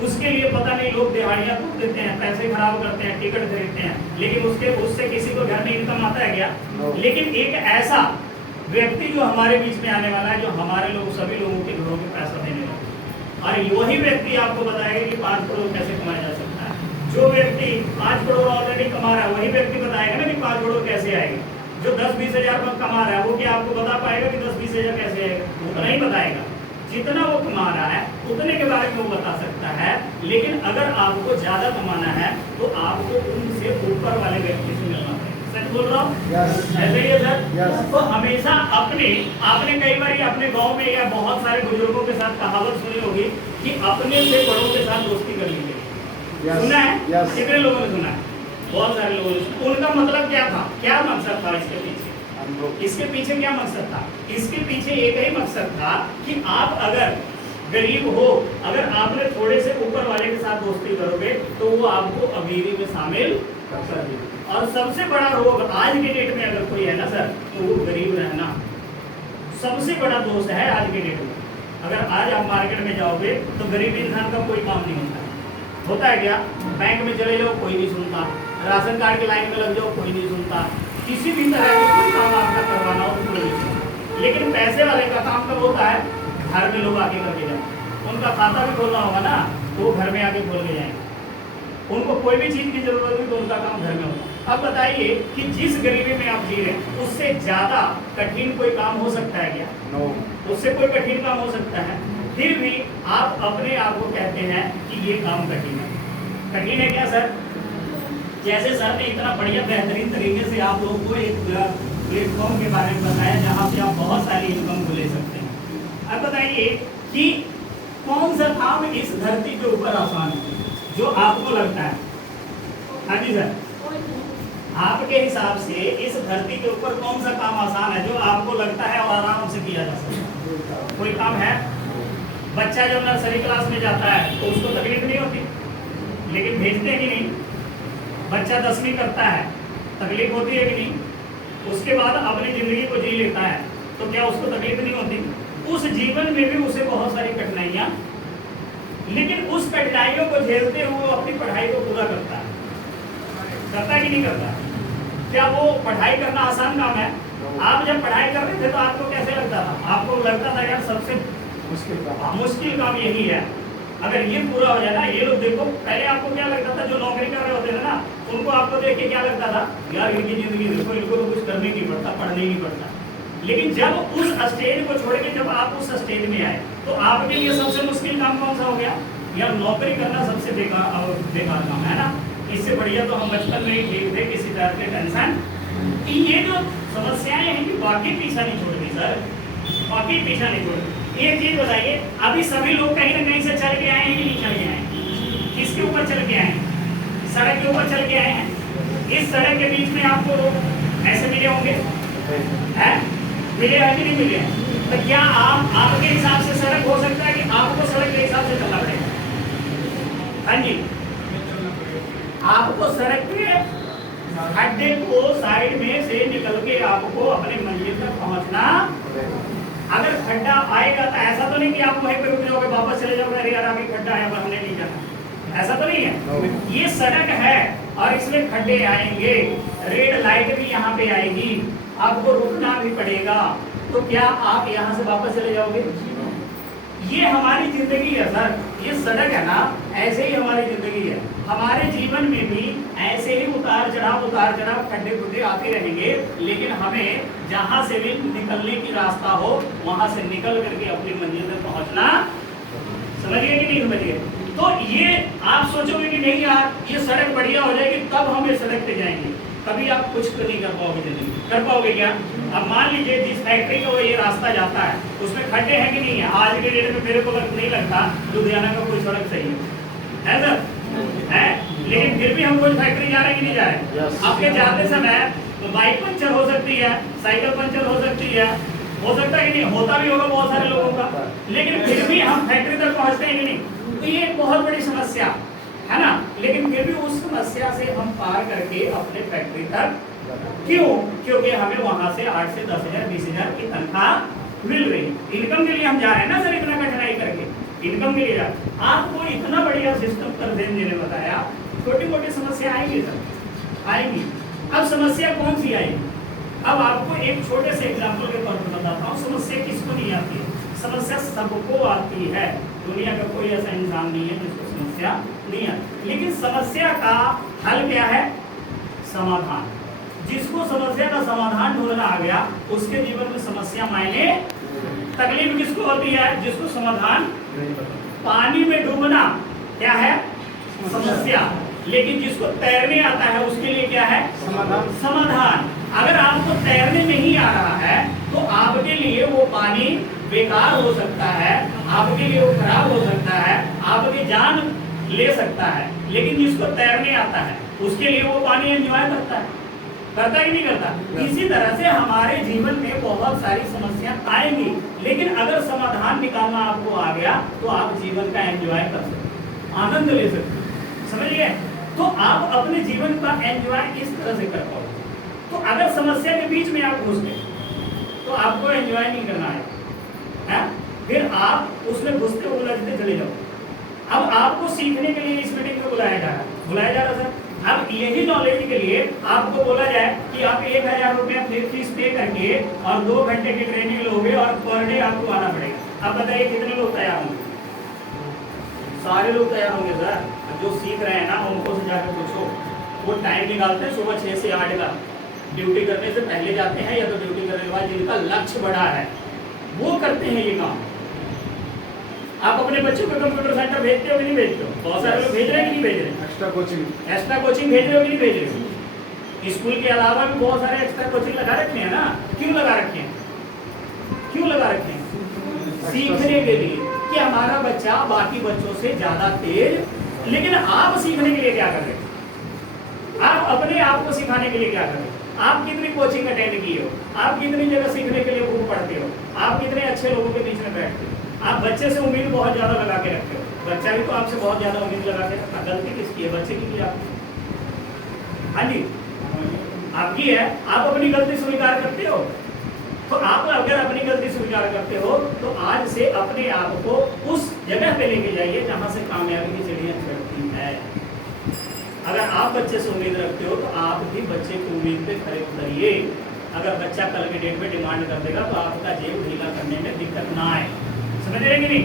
उसके लिए पता नहीं लोग दिहाड़ियां तोड़ देते हैं, पैसे खराब करते हैं, टिकट खरीदते हैं, लेकिन उससे किसी को घर में इनकम आता है क्या? लेकिन एक ऐसा व्यक्ति जो हमारे बीच में आने वाला है, जो हमारे लोग सभी लोगों के घरों में पैसा देने वाला है, और वही व्यक्ति आपको बताएगा कि 5 करोड़ कैसे कमाया जा सकता है। जो व्यक्ति 5 करोड़ ऑलरेडी कमा रहा है वही व्यक्ति बताएगा ना कि 5 करोड़ कैसे आएगा। जो 10-20 हजार कमा रहा है वो क्या आपको बता पाएगा कि 10-20 हजार कैसे आएगा? वो नहीं बताएगा। जितना वो कमा रहा है उतने के बारे में वो बता सकता है, लेकिन अगर आपको ज्यादा कमाना है तो आपको उनसे ऊपर वाले व्यक्ति से मिलना पड़ेगा। सच बोल रहा हूँ? ऐसे ही है सर। तो हमेशा आपने कई बार अपने गांव में या बहुत सारे बुजुर्गों के साथ कहावत सुनी होगी कि अपने से बड़ों के साथ दोस्ती कर लीजिए। सुना है? कितने लोगों ने सुना है? बहुत सारे लोगों ने। उनका मतलब क्या था, क्या मकसद था इसके पीछे? इसके पीछे क्या मकसद था? इसके पीछे एक ही मकसद था कि आप अगर गरीब हो, अगर आपने थोड़े से ऊपर वाले के साथ दोस्ती करोगे तो वो आपको अमीरी में शामिल कर देगा। और सबसे बड़ा रोग आज के डेट में अगर कोई है ना सर, तो वो गरीब रहना सबसे बड़ा दोष है आज के डेट में। अगर आज आप मार्केट में जाओगे तो गरीब इंसान का कोई काम नहीं होता है क्या? बैंक में चले जाओ कोई नहीं सुनता, राशन कार्ड की लाइन में लग जाओ कोई नहीं सुनता, किसी भी तरह का कोई काम आपका करवाना हो तो कोई नहीं सुनता। लेकिन पैसे वाले का काम कब होता है? घर में लोग आके करके जाए। उनका खाता भी खोलना होगा ना तो वो घर में आके खोल के जाएंगे। उनको कोई भी चीज की जरूरत होगी तो उनका काम घर में होगा। अब बताइए कि जिस गरीबी में आप जी रहे हैं उससे ज्यादा कठिन कोई काम हो सकता है क्या? नो। उससे कोई कठिन काम हो सकता है? फिर भी आप अपने आप को कहते हैं कि ये काम कठिन है। कठिन है क्या सर? जैसे सर ने इतना बढ़िया बेहतरीन तरीके से आप लोगों को एक प्लेटफॉर्म के बारे में बताया जहाँ से आप बहुत सारी इनकम को ले सकते हैं। अब बताइए कि कौन सा काम इस धरती के ऊपर आसान है जो आपको लगता है? हाँ जी सर, आपके हिसाब से इस धरती के ऊपर कौन सा काम आसान है जो आपको लगता है और आराम से किया जा सकता है? कोई काम है? बच्चा जब नर्सरी क्लास में जाता है तो उसको तकलीफ नहीं होती, लेकिन भेजते हैं कि नहीं? बच्चा 10वीं करता है, तकलीफ होती है कि नहीं? उसके बाद अपनी जिंदगी को जी लेता है तो क्या उसको तकलीफ नहीं होती? उस जीवन में भी उसे बहुत सारी कठिनाइयां, लेकिन उस कठिनाइयों को झेलते हुए वो अपनी पढ़ाई को पूरा करता है कि नहीं करता? क्या वो पढ़ाई करना आसान काम है? आप जब पढ़ाई कर रहे थे तो आपको कैसे लगता था? आपको लगता था यार सबसे मुश्किल काम यही है, अगर ये पूरा हो जाए ना। ये लोग देखो, पहले आपको क्या लगता था? जो नौकरी कर रहे होते थे ना उनको आपको देख के क्या लगता था? यार इनकी जिंदगी देखो, इनको तो कुछ करने नहीं पड़ता, पढ़ने नहीं पड़ता। लेकिन जब उस स्टेज को छोड़ के जब आप उस स्टेज में आए तो आपके लिए सबसे मुश्किल काम कौन सा हो गया? यार नौकरी करना सबसे बेकार काम है ना। इससे बढ़िया तो हम बचपन में ही ठीक थे, किसी तरह के टेंशन। ये जो समस्याएं हैं कि वाकई पीछा नहीं छोड़ती सर, वाकई पीछा नहीं छोड़ती। एक चीज बताइए, अभी सभी लोग कहीं ना कहीं से चल के आए हैं कि नहीं चल के आए हैं? किसके ऊपर चल के आए हैं? सड़क के ऊपर चल के आए हैं। इस सड़क के बीच में आपको लोग ऐसे मिले होंगे, हैं? मिले हैं कि नहीं मिले हैं? तो क्या आपके हिसाब से सड़क हो सकता है कि आपको सड़क के हिसाब से चलना पड़ेगा? हाँ जी, आपको सड़क के खड्डे को साइड में से निकल के आपको अपने मंजिल तक पहुंचना। अगर खड्डा आएगा तो ऐसा तो नहीं कि आप वहीं पे रुक जाओगे, वापस चले जाओगे, अरे यार आगे खड्डा आया हमने नहीं जाना, ऐसा तो नहीं है। ये सड़क है और इसमें खड्डे आएंगे, रेड लाइट भी यहाँ पे आएगी, आपको रुकना भी पड़ेगा। तो क्या आप यहाँ से वापस चले जाओगे? ये हमारी जिंदगी है सर, ये सड़क है ना, ऐसे ही हमारी जिंदगी है। हमारे जीवन में भी ऐसे ही उतार चढ़ाव खड्डे खुड्डे आते रहेंगे, लेकिन हमें जहाँ से भी निकलने की रास्ता हो वहां से निकल करके अपनी मंजिल तक पहुंचना। समझिए कि नहीं समझिए? तो ये आप सोचोगे कि नहीं यार ये सड़क बढ़िया हो जाएगी तब हम इस सड़क पे जाएंगे, कभी आप कुछ तो नहीं कर पाओगे जिंदगी। कर पाओगे क्या? अब मान लीजिए जिस फैक्ट्री का वो ये रास्ता जाता है उसमें खड्डे हैं कि नहीं है? आज के डेट में मेरे को नहीं लगता लुधियाना का कोई सड़क सही है सर, है? लेकिन फिर भी हम कोई फैक्ट्री जा रहे हैं कि नहीं जा रहे? आपके जाते समय तो बाइक पंचर हो सकती है, साइकिल पंचर हो सकती है, हो सकता है कि नहीं? होता भी होगा बहुत सारे लोगों का, लेकिन फिर भी हम फैक्ट्री तक पहुंचते हैं कि नहीं? तो ये एक बहुत बड़ी समस्या है ना। लेकिन फिर भी उस समस्या से हम पार करके अपने फैक्ट्री तक, क्यों? क्योंकि हमें वहां से 8 से 10 हजार 20 हजार की तनख्वाह मिल रही है। इनकम के लिए हम जा रहे हैं ना सर, इतना कठिनाई करके। इनकम के लिए आपको इतना बढ़िया सिस्टम कर देने बताया, छोटी मोटी समस्या आएंगी सर, आएंगी। अब समस्या कौन सी आएगी? अब आपको एक छोटे से एग्जाम्पल के तौर पर बताता हूँ। समस्या किसको नहीं आती है? समस्या सबको आती है। दुनिया का कोई ऐसा इंसान नहीं है जिसको समस्या नहीं आती। लेकिन समस्या का हल क्या है? समाधान। जिसको समस्या का समाधान ढूंढना आ गया, उसके जीवन में समस्या मायने। तकलीफ किसको होती है? जिसको समाधान। पानी में डूबना क्या है? समस्या। लेकिन जिसको तैरने आता है उसके लिए क्या है? समाधान। अगर आपको तैरने नहीं आ रहा है तो आपके लिए वो पानी बेकार हो सकता है, आपके लिए वो खराब हो सकता है, आपकी जान ले सकता है। लेकिन जिसको तैरने आता है उसके लिए वो पानी एंजॉय करता है, करता ही नहीं करता। इसी तरह से हमारे जीवन में बहुत सारी समस्या आएंगी, लेकिन अगर समाधान निकालना आपको आ गया तो आप जीवन का एंजॉय कर सकते, आनंद ले सकते। समझिए? तो आप अपने जीवन का एंजॉय इस तरह से कर पाओगे। तो अगर समस्या के बीच में आप घुस गए तो आपको एंजॉय नहीं करना है, फिर आप उसमें घुसते उलझते चले जाओ। अब आपको सीखने के लिए इस मीटिंग में बुलाया जा रहा है सर। अब यही नॉलेज के लिए आपको बोला जाए कि आप 1000 रुपया फीस पे करके और 2 घंटे की ट्रेनिंग लोगे और पर डे आपको आना पड़ेगा। अब बताइए कितने लोग तैयार होंगे? सारे लोग तैयार होंगे सर। जो सीख रहे हैं ना उनको से जाकर पूछो, वो टाइम निकालते हैं सुबह 6 से 8 का, ड्यूटी करने से पहले जाते हैं या तो ड्यूटी करने के बाद, जिनका लक्ष्य बड़ा है वो करते हैं ये काम। आप अपने बच्चों को कंप्यूटर सेंटर भेजते हो कि नहीं भेजते हो? बहुत सारे लोग भेज रहे हैं कि नहीं भेज रहे? एक्स्ट्रा कोचिंग भेज रहे हो कि नहीं भेज रहे हो? स्कूल के अलावा भी बहुत सारे एक्स्ट्रा कोचिंग लगा रखे हैं ना। क्यों लगा रखे हैं? क्यों लगा रखे हैं? सीखने के लिए कि हमारा बच्चा बाकी बच्चों से ज्यादा तेज। लेकिन आप सीखने के लिए क्या कर रहे हो? आप अपने आप को सिखाने के लिए क्या कर रहे हो? आप कितनी कोचिंग अटेंड किए हो? आप कितनी जगह सीखने के लिए बुक पढ़ते हो? आप कितने अच्छे लोगों के बीच में बैठते हो? आप बच्चे से उम्मीद बहुत ज्यादा लगा के रखते हो। बच्चा भी तो आपसे बहुत ज्यादा उम्मीद लगा के रखा। गलती किसकी है? बच्चे की आपकी? हाँ जी, आपकी है। आप अपनी गलती स्वीकार करते हो? तो आप अगर अपनी गलती स्वीकार करते हो तो आज से अपने आप को उस जगह पे लेके जाइए जहां से कामयाबी की चिड़िया चढ़ती है। अगर आप बच्चे से उम्मीद रखते हो तो आप भी बच्चे की उम्मीद पे खड़े उतरिए। अगर बच्चा कल के डेट में डिमांड कर देगा तो आपका जेब ढीला करने में दिक्कत ना आए। समझ रहे कि नहीं?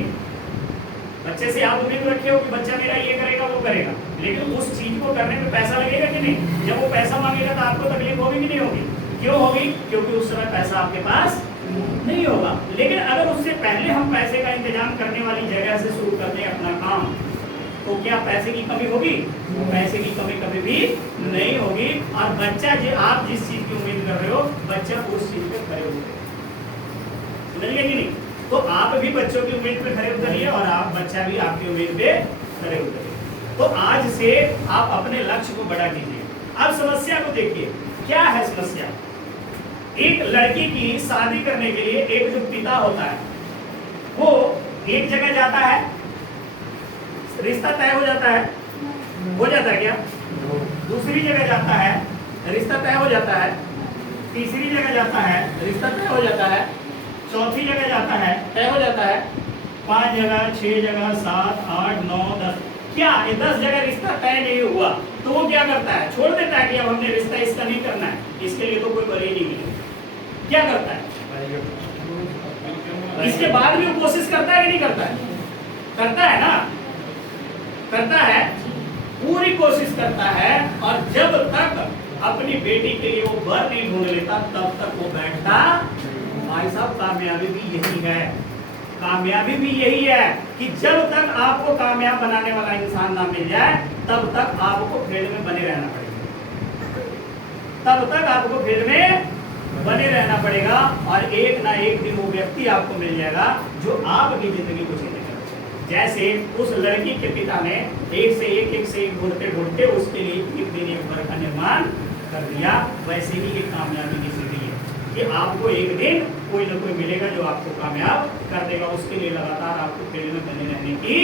बच्चे से आप उम्मीद रखे हो कि बच्चा मेरा ये करेगा वो करेगा, लेकिन उस चीज को करने में पैसा लगेगा कि नहीं? जब वो पैसा मांगेगा तो आपको तकलीफ होगी कि नहीं होगी? क्यों होगी? क्योंकि उस समय पैसा आपके पास नहीं होगा। लेकिन अगर उससे पहले हम पैसे का इंतजाम करने वाली जगह से शुरू करते हैं अपना काम, तो क्या पैसे की कमी होगी? पैसे की कमी कभी भी नहीं होगी। और बच्चा जो आप जिस चीज की उम्मीद कर रहे हो, बच्चा उस चीज पे खड़े होंगे। समझिए कि नहीं? तो आप भी बच्चों की उम्मीद पे खड़े उतरिए और आप बच्चा भी आपकी उम्मीद पे खड़े उतरिए। तो आज से आप अपने लक्ष्य को बड़ा कीजिए। अब समस्या को देखिए, क्या है समस्या? एक लड़की की शादी करने के लिए एक जो पिता होता है वो एक जगह जाता है, रिश्ता तय हो जाता है, हो जाता है क्या? दूसरी जगह जाता है, रिश्ता तय हो जाता है, तीसरी जगह जाता है, रिश्ता तय हो जाता है, चौथी जगह जाता है, तय हो जाता है, 5 जगह, 6 जगह, 7, 8, 9, 10, क्या 10 जगह रिश्ता तय नहीं हुआ तो वो क्या करता है? छोड़ देता है कि अब हमने रिश्ता इसका नहीं करना है, इसके लिए तो कोई बरी नहीं मिली। क्या करता है? इसके बाद भी वो कोशिश करता है कि नहीं करता है? करता है ना, करता है, पूरी कोशिश करता है। और जब तक अपनी बेटी के लिए वो वर नहीं ढूंढ लेता तब तक वो बैठता। भाई साहब, कामयाबी भी यही है, कामयाबी भी यही है कि जब तक आपको कामयाब बनाने वाला इंसान ना मिल जाए तब तक आपको फील्ड में बने रहना पड़ेगा। तब तक आपको फील्ड में बने रहना पड़ेगा और एक ना एक दिन वो व्यक्ति आपको मिल जाएगा जो आपकी जिंदगी को चेंज करेगा। जैसे उस लड़की के पिता ने एक से एक ढूंढते ढूंढते उसके लिए एक दिन एक घर का निर्माण कर दिया, वैसे ही एक कामयाबी की सीढ़ी है कि आपको एक दिन कोई ना कोई मिलेगा जो आपको कामयाब कर देगा। उसके लिए लगातार आपको फील्ड में बने रहने की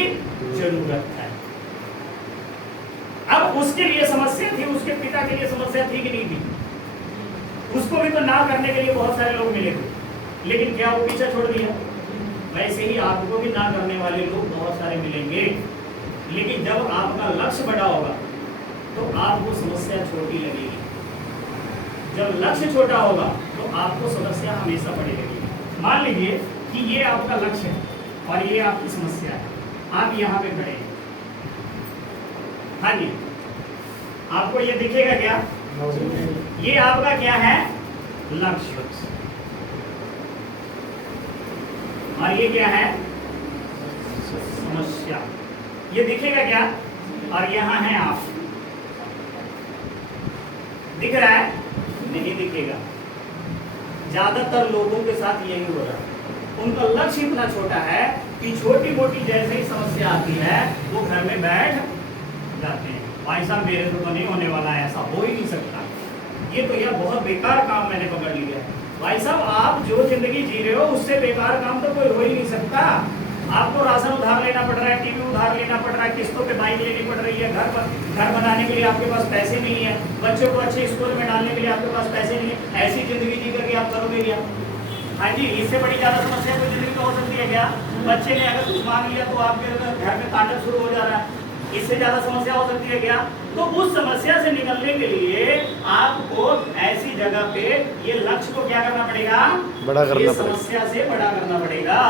जरूरत है। अब उसके लिए समस्या थी, उसके पिता के लिए समस्या थी कि नहीं थी? उसको भी तो ना करने के लिए बहुत सारे लोग मिले थे, लेकिन क्या वो पीछा छोड़ दिया? वैसे ही आपको भी ना करने वाले लोग बहुत सारे मिलेंगे। लेकिन जब आपका लक्ष्य बड़ा होगा तो आपको समस्या छोटी लगेगी। जब लक्ष्य छोटा होगा तो आपको समस्या हमेशा बड़ी लगेगी। मान लीजिए कि ये आपका लक्ष्य है और ये आपकी समस्या है, आप यहाँ पे खड़े हैं। हाँ जी, आपको ये दिखेगा क्या? ये आपका क्या है? लक्ष्य। और ये क्या है? समस्या। ये दिखेगा क्या? और यहाँ है आप, दिख रहा है? नहीं दिखेगा। ज्यादातर लोगों के साथ यही हो रहा है। उनका लक्ष्य इतना छोटा है कि छोटी मोटी जैसे ही समस्या आती है वो घर में बैठ जाते हैं। भाई साहब मेरे तो नहीं होने वाला है, ऐसा हो ही नहीं सकता, ये तो यार बहुत बेकार काम मैंने पकड़ लिया है। भाई साहब आप जो जिंदगी जी रहे हो उससे बेकार काम तो कोई हो ही नहीं सकता। आपको राशन उधार लेना पड़ रहा है, टीवी उधार लेना पड़ रहा है, किस्तों पे बाइक लेनी पड़ रही है, घर बनाने के लिए आपके पास पैसे नहीं है, बच्चों को अच्छे स्कूल में डालने के लिए आपके पास पैसे नहीं है। ऐसी जिंदगी जी करके आप करोगे क्या? हाँ जी, इससे बड़ी ज्यादा समस्या कोई जिंदगी में हो सकती है क्या? बच्चे ने अगर कुछ मांग लिया तो आपके घर में काटक शुरू हो जा रहा है, इससे ज्यादा समस्या हो सकती है क्या? तो उस समस्या से निकलने के लिए आपको ऐसी जगह पे ये लक्ष्य को क्या करना पड़ेगा? बड़ा करना पड़ेगा। समस्या से बड़ा करना पड़ेगा।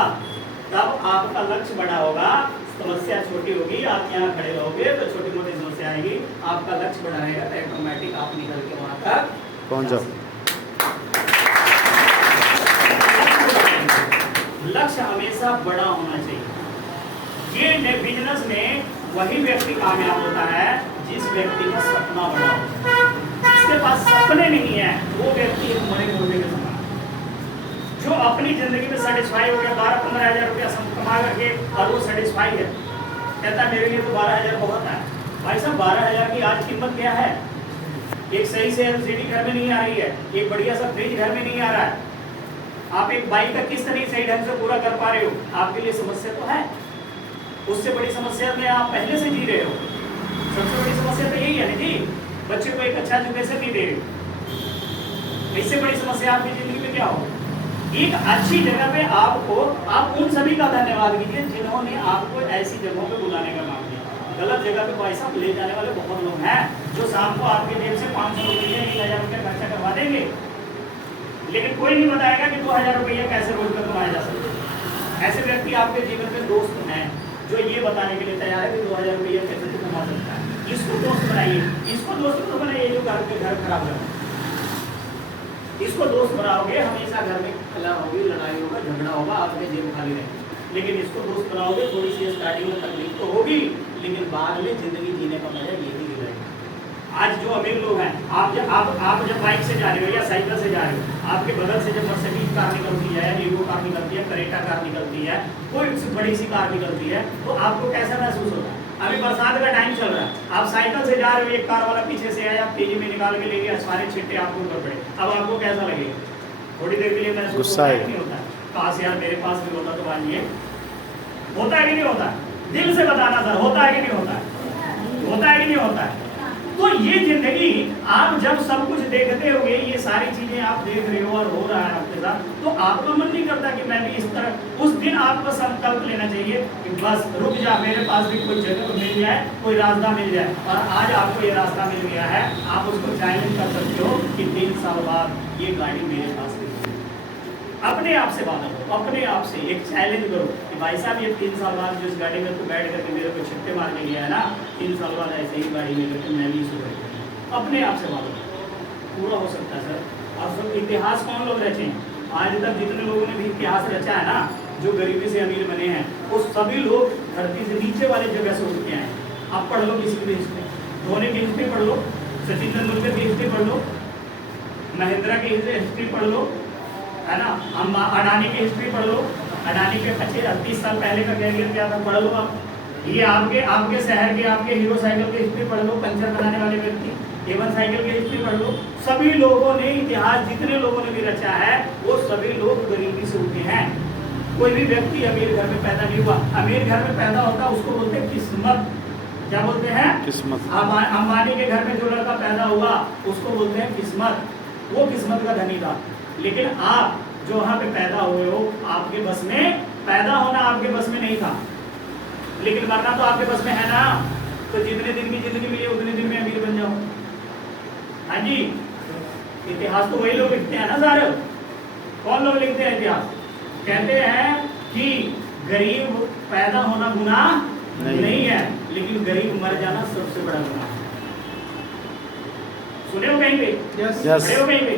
तब आपका लक्ष्य बड़ा होगा, समस्या छोटी होगी, आप यहाँ खड़े रहोगे तो छोटी मोटी समस्या आएगी। आपका लक्ष्य बड़ा रहेगा तो ऑटोमेटिक आप निकल के वहां तक पहुंच जाओ। लक्ष्य हमेशा बड़ा होना चाहिए। ये बिजनेस में वही व्यक्ति कामयाब होता है जिस व्यक्ति का सपना बड़ा हो। जिसके पास सपने नहीं है वो व्यक्ति एक मरे मुर्दे के समान। जो अपनी जिंदगी में सेटिस्फाई हो गया, 12-15 हजार रुपया कमा करके और वो सेटिस्फाई है, कहता है मेरे लिए तो 12 हजार बहुत है। भाई साहब 12 हजार की आज कीमत क्या है? एक सही से एलसीडी घर में नहीं आ रही है, एक बढ़िया सा फ्रिज घर में नहीं आ रहा है, आप एक बाइक का किस्त नहीं सही ढंग से पूरा कर पा रहे हो, आपके लिए समस्या तो है। उससे बड़ी समस्या में आप पहले से जी रहे हो। सबसे बड़ी समस्या तो यही है ना जी, बच्चे को एक अच्छा एजुकेशन नहीं दे रहे। इससे बड़ी समस्या आपकी जिंदगी में क्या हो? एक अच्छी जगह पे आप उन सभी का धन्यवाद कीजिए जिन्होंने आपको ऐसी जगहों पे बुलाने का काम किया। गलत जगह पे पैसा ले जाने वाले बहुत लोग हैं जो शाम को आपके जेब से 500 रुपये 1000 रुपया खर्चा करवा देंगे, लेकिन कोई नहीं बताएगा कि 2000 रुपया कैसे रोज कर कमाया जा सकता है। ऐसे व्यक्ति आपके जीवन में दोस्त हैं जो ये बताने के लिए तैयार है कि 2000 रुपया कैसे तो कमा सकता है। इसको दोस्त बनाइए, इसको दोस्त तो बनाइए जो घर खराब है। इसको दोस्त बनाओगे हमेशा घर में कलह होगी, लड़ाई होगा, झगड़ा होगा, आपके जेब खाली रहेगी। लेकिन इसको दोस्त बनाओगे थोड़ी सी स्टार्टिंग में तकलीफ तो होगी, लेकिन बाद में जिंदगी जीने का मजा यही मिलेगा। आज जो अमीर लोग हैं, आप जब बाइक से जा रहे हो या साइकिल से जा रहे हो, आपके बगल से जब मर्सिडीज कार निकलती है, लीगो कार निकलती है, करेटा कार निकलती है, कोई बड़ी सी कार निकलती है, तो आपको कैसा महसूस होता है? अभी बरसात का टाइम चल रहा है, आप साइकिल से जा रहे हो, एक कार वाला पीछे से आया, तेजी में निकाल के ले गया, सारे छिट्टे आपको ऊपर पड़े, अब आपको कैसा लगेगा? थोड़ी देर के लिए महसूस गुस्सा होता है नहीं होता? काश यार मेरे पास भी होता तो आज ये होता है कि नहीं होता? दिल से बताना सर, होता है कि नहीं होता है? होता है कि नहीं होता है? तो ये जिंदगी आप जब सब कुछ देखते हुए ये सारी चीजें आप देख रहे हो और हो रहा है आपके साथ, तो आपका मन नहीं करता कि मैं भी इस तरह। उस दिन आपको संकल्प लेना चाहिए कि बस रुक जा, मेरे पास भी कोई जगह मिल जाए, कोई रास्ता मिल जाए। और आज आपको ये रास्ता मिल गया है, आप उसको चैलेंज कर सकते हो कि 3 साल बाद ये गाड़ी मेरे पास मिलेगी। अपने आप से बात करो, अपने आप से एक चैलेंज करो कि भाई साहब ये 3 साल बाद जो इस गाड़ी में तो बैठ करके मेरे को छिट्टे मार के गया है ना, 3 साल बाद ऐसे ही गाड़ी में करके मैं भी इसे बैठ। अपने आप से बात करो, पूरा हो सकता है सर। और सब इतिहास कौन लोग रचे हैं? आज तक जितने लोगों ने भी इतिहास रचा है ना, जो गरीबी से अमीर बने हैं, वो सभी लोग धरती से नीचे वाले जगह से उठ के आए। आप पढ़ लो किसी की हिस्ट्री, धोनी की हिस्ट्री पढ़ लो, सचिन तेंदुलकर की हिस्ट्री पढ़ लो, महेंद्रा की हिस्ट्री पढ़ लो, है ना, अडानी की हिस्ट्री पढ़ लो। अडानी के 25-30 साल पहले का कैरियर क्या था, पढ़ लो आप। ये आपके शहर के आपके हीरो साइकिल की हिस्ट्री पढ़ लो, पंचर बनाने वाले व्यक्ति एवन साइकिल की हिस्ट्री पढ़ लो। सभी लोगों ने इतिहास जितने लोगों ने भी रचा है वो सभी लोग गरीबी से उठे हैं। कोई भी व्यक्ति अमीर घर में पैदा नहीं हुआ। अमीर घर में पैदा होता उसको बोलते हैं किस्मत। क्या बोलते हैं? किस्मत। अंबानी के घर में जो लड़का पैदा हुआ उसको बोलते हैं किस्मत, वो किस्मत का धनी था। लेकिन आप जो वहाँ पे पैदा हुए हो आपके बस में पैदा होना आपके बस में नहीं था, लेकिन मरना तो आपके बस में है ना। तो जितने दिन की जिंदगी मिली उतने दिन में अमीर बन जाओ। हाँ जी, इतिहास तो वही लोग लिखते हैं ना सारे। कौन लोग लिखते हैं इतिहास? कहते हैं कि गरीब पैदा होना गुनाह नहीं है, लेकिन गरीब मर जाना सबसे बड़ा गुनाह है। सुने हो कहीं पे? यस पढ़े हो कहीं पे?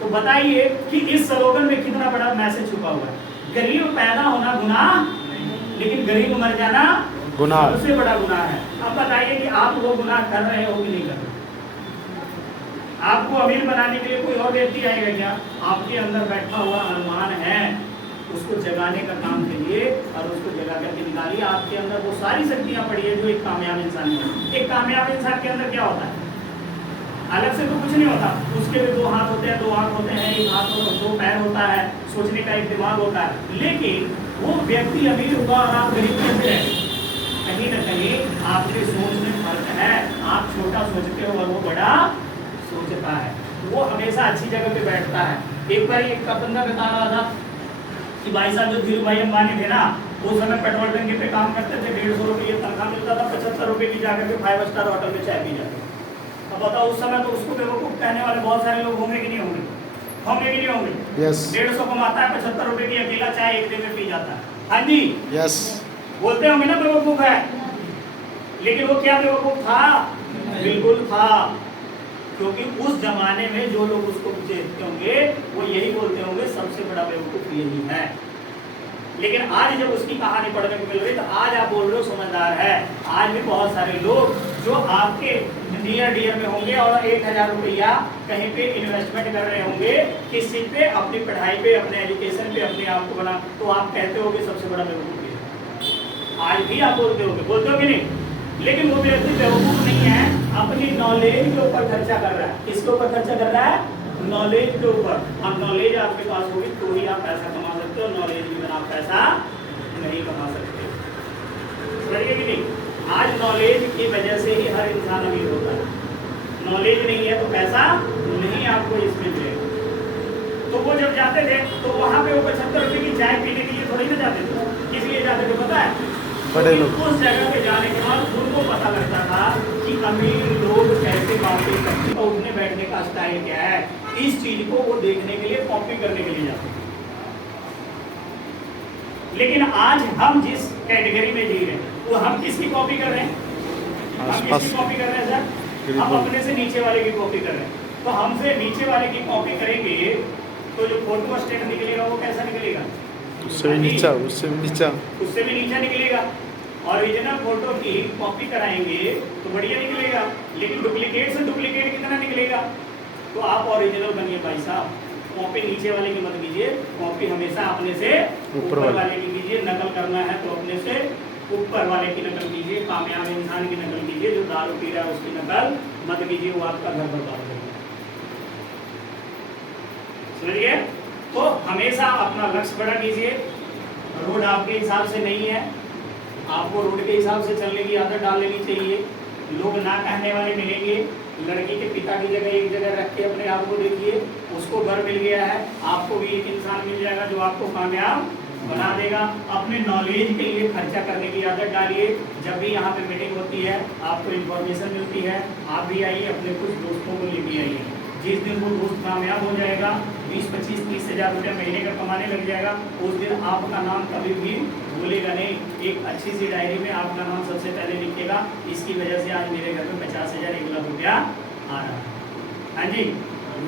तो बताइए कि इस स्लोगन में कितना बड़ा मैसेज छुपा हुआ है। गरीब पैदा होना गुनाह, लेकिन गरीब मर जाना गुनाह सबसे बड़ा गुनाह है। अब बताइए कि आप वो गुनाह कर रहे हो कि नहीं कर रहे? आपको अमीर बनाने के लिए कोई और व्यक्ति आएगा क्या? आपके अंदर बैठा हुआ अरमान है, उसको जगाने का काम कीजिए और उसको जगा करके निकालिए। आपके अंदर वो सारी शक्तियां पड़ी है जो एक कामयाब इंसान में। एक कामयाब इंसान के अंदर क्या होता है? अलग से तो कुछ नहीं होता। उसके भी 2 हाथ होते हैं, 2 आंख होते हैं, 1 हाथ और 2 पैर होता है, सोचने का एक दिमाग होता है। लेकिन वो व्यक्ति अमीर होगा और आप गरीब कैसे रहेंगे? कहीं ना कहीं आपके सोच में फर्क है। आप छोटा सोचते हो और वो बड़ा सोचता है। वो हमेशा अच्छी जगह पे बैठता है। एक बार एक बंदा बता रहा था कि भाई साहब जो धीरू भाई अंबानी थे ना, उस समय पेट्रोल टंकी पे काम करते थे, 150 रुपये तनख्वाह मिलता था, 75 रुपये की जाकर के 5 स्टार होटल में चाय पी जाते। अब बताओ उस समय तो उसको बेवकूफ कहने वाले बहुत सारे लोग होंगे कि नहीं होंगे? होंगे कि नहीं होंगे? यस 150 कमाता है, 75 रुपये की अकेला चाय एक दिन में पी जाता है। हाँ जी, यस बोलते होंगे ना बेवकूफ है, लेकिन वो क्या बेवकूफ था? बिल्कुल था। क्योंकि उस जमाने में जो लोग उसको देखते होंगे वो यही बोलते होंगे सबसे बड़ा बेवकूफ यही है। लेकिन आज जब उसकी कहानी पढ़ने को मिल रही तो आज आप बोल रहे हो समझदार है। आज भी बहुत सारे लोग जो आपके नियर डियर में होंगे और 1000 रुपया कहीं पे इन्वेस्टमेंट कर रहे होंगे किसी पे, अपनी पढ़ाई पे, अपने एजुकेशन पे, अपने आप को बना, तो आप कहते होगे सबसे बड़ा बेवकूफ है। आज भी आप बोलते हो कि नहीं? लेकिन वो व्यक्ति बेवकूफ नहीं है, अपनी नॉलेज के ऊपर खर्चा कर रहा है। किसके ऊपर खर्चा कर रहा है? नॉलेज के ऊपर। और नॉलेज आपके पास होगी तो ही आप पैसा कमा सकते हो, नॉलेज के बिना आप पैसा नहीं कमा सकते। समझिए कि नहीं? आज नॉलेज की वजह से ही हर इंसान अमीर होता है। नॉलेज नहीं है तो पैसा नहीं आपको इसमें मिलेगा। तो वो जब जाते थे तो वहाँ पे वो 75 रुपये की चाय पीने के लिए थोड़ी ना जाते थे। किस लिए जाते थे पता है? बड़े लोग। उस जगह पे जाने के बाद उनको पता लगता था कि अमीर लोग कैसे बातें करते हैं, उठने बैठने का स्टाइल क्या है। इस चीज को वो देखने के लिए, कॉपी करने के लिए जाते हैं। लेकिन आज हम जिस कैटेगरी में जी रहे हैं वो हम किसकी कॉपी कर रहे हैं? हम किसकी कॉपी कर रहे हैं सर? हम अपने से नीचे वाले की कॉपी कर रहे हैं। तो हमसे नीचे वाले की कॉपी करेंगे तो जो फोटो स्टेट निकलेगा वो कैसा निकलेगा? उससे भी नीचा उससे भी नीचा निकलेगा। ओरिजिनल फोटो की कॉपी कराएंगे तो बढ़िया निकलेगा, लेकिन डुप्लीकेट से डुप्लीकेट कितना निकलेगा? तो आप ओरिजिनल बनिए भाई साहब। कॉपी नीचे वाले की मत कीजिए, कॉपी हमेशा अपने से ऊपर वाले की कीजिए। नकल करना है तो अपने से ऊपर वाले की नकल कीजिए। कामयाब इंसान की नकल कीजिए। जो दारू पी रहा है उसकी नकल मत कीजिए, वो आपका घर बर्बाद करेगा। समझिए? तो हमेशा अपना लक्ष्य बड़ा कीजिए। रोड आपके हिसाब से नहीं है, आपको रोड के हिसाब से चलने की आदत डाल लेनी चाहिए। लोग ना कहने वाले मिलेंगे। लड़की के पिता की जगह एक जगह रख के अपने आप को देखिए, उसको घर मिल गया है, आपको भी एक इंसान मिल जाएगा जो आपको कामयाब बना देगा। अपने नॉलेज के लिए खर्चा करने की आदत डालिए। जब भी यहाँ पे मीटिंग होती है आपको इन्फॉर्मेशन मिलती है, आप भी आइए, अपने कुछ दोस्तों को लेके आइए। जिस दिन वो दोस्त कामयाब हो जाएगा, 20, 25, 30 हज़ार रुपया महीने का कमाने लग जाएगा, उस दिन आपका नाम कभी भी भूलेगा नहीं। एक अच्छी सी डायरी में आपका नाम सबसे पहले लिखेगा, इसकी वजह से आज मेरे घर में 50,000, 1 लाख रुपया आ रहा है। हाँ जी,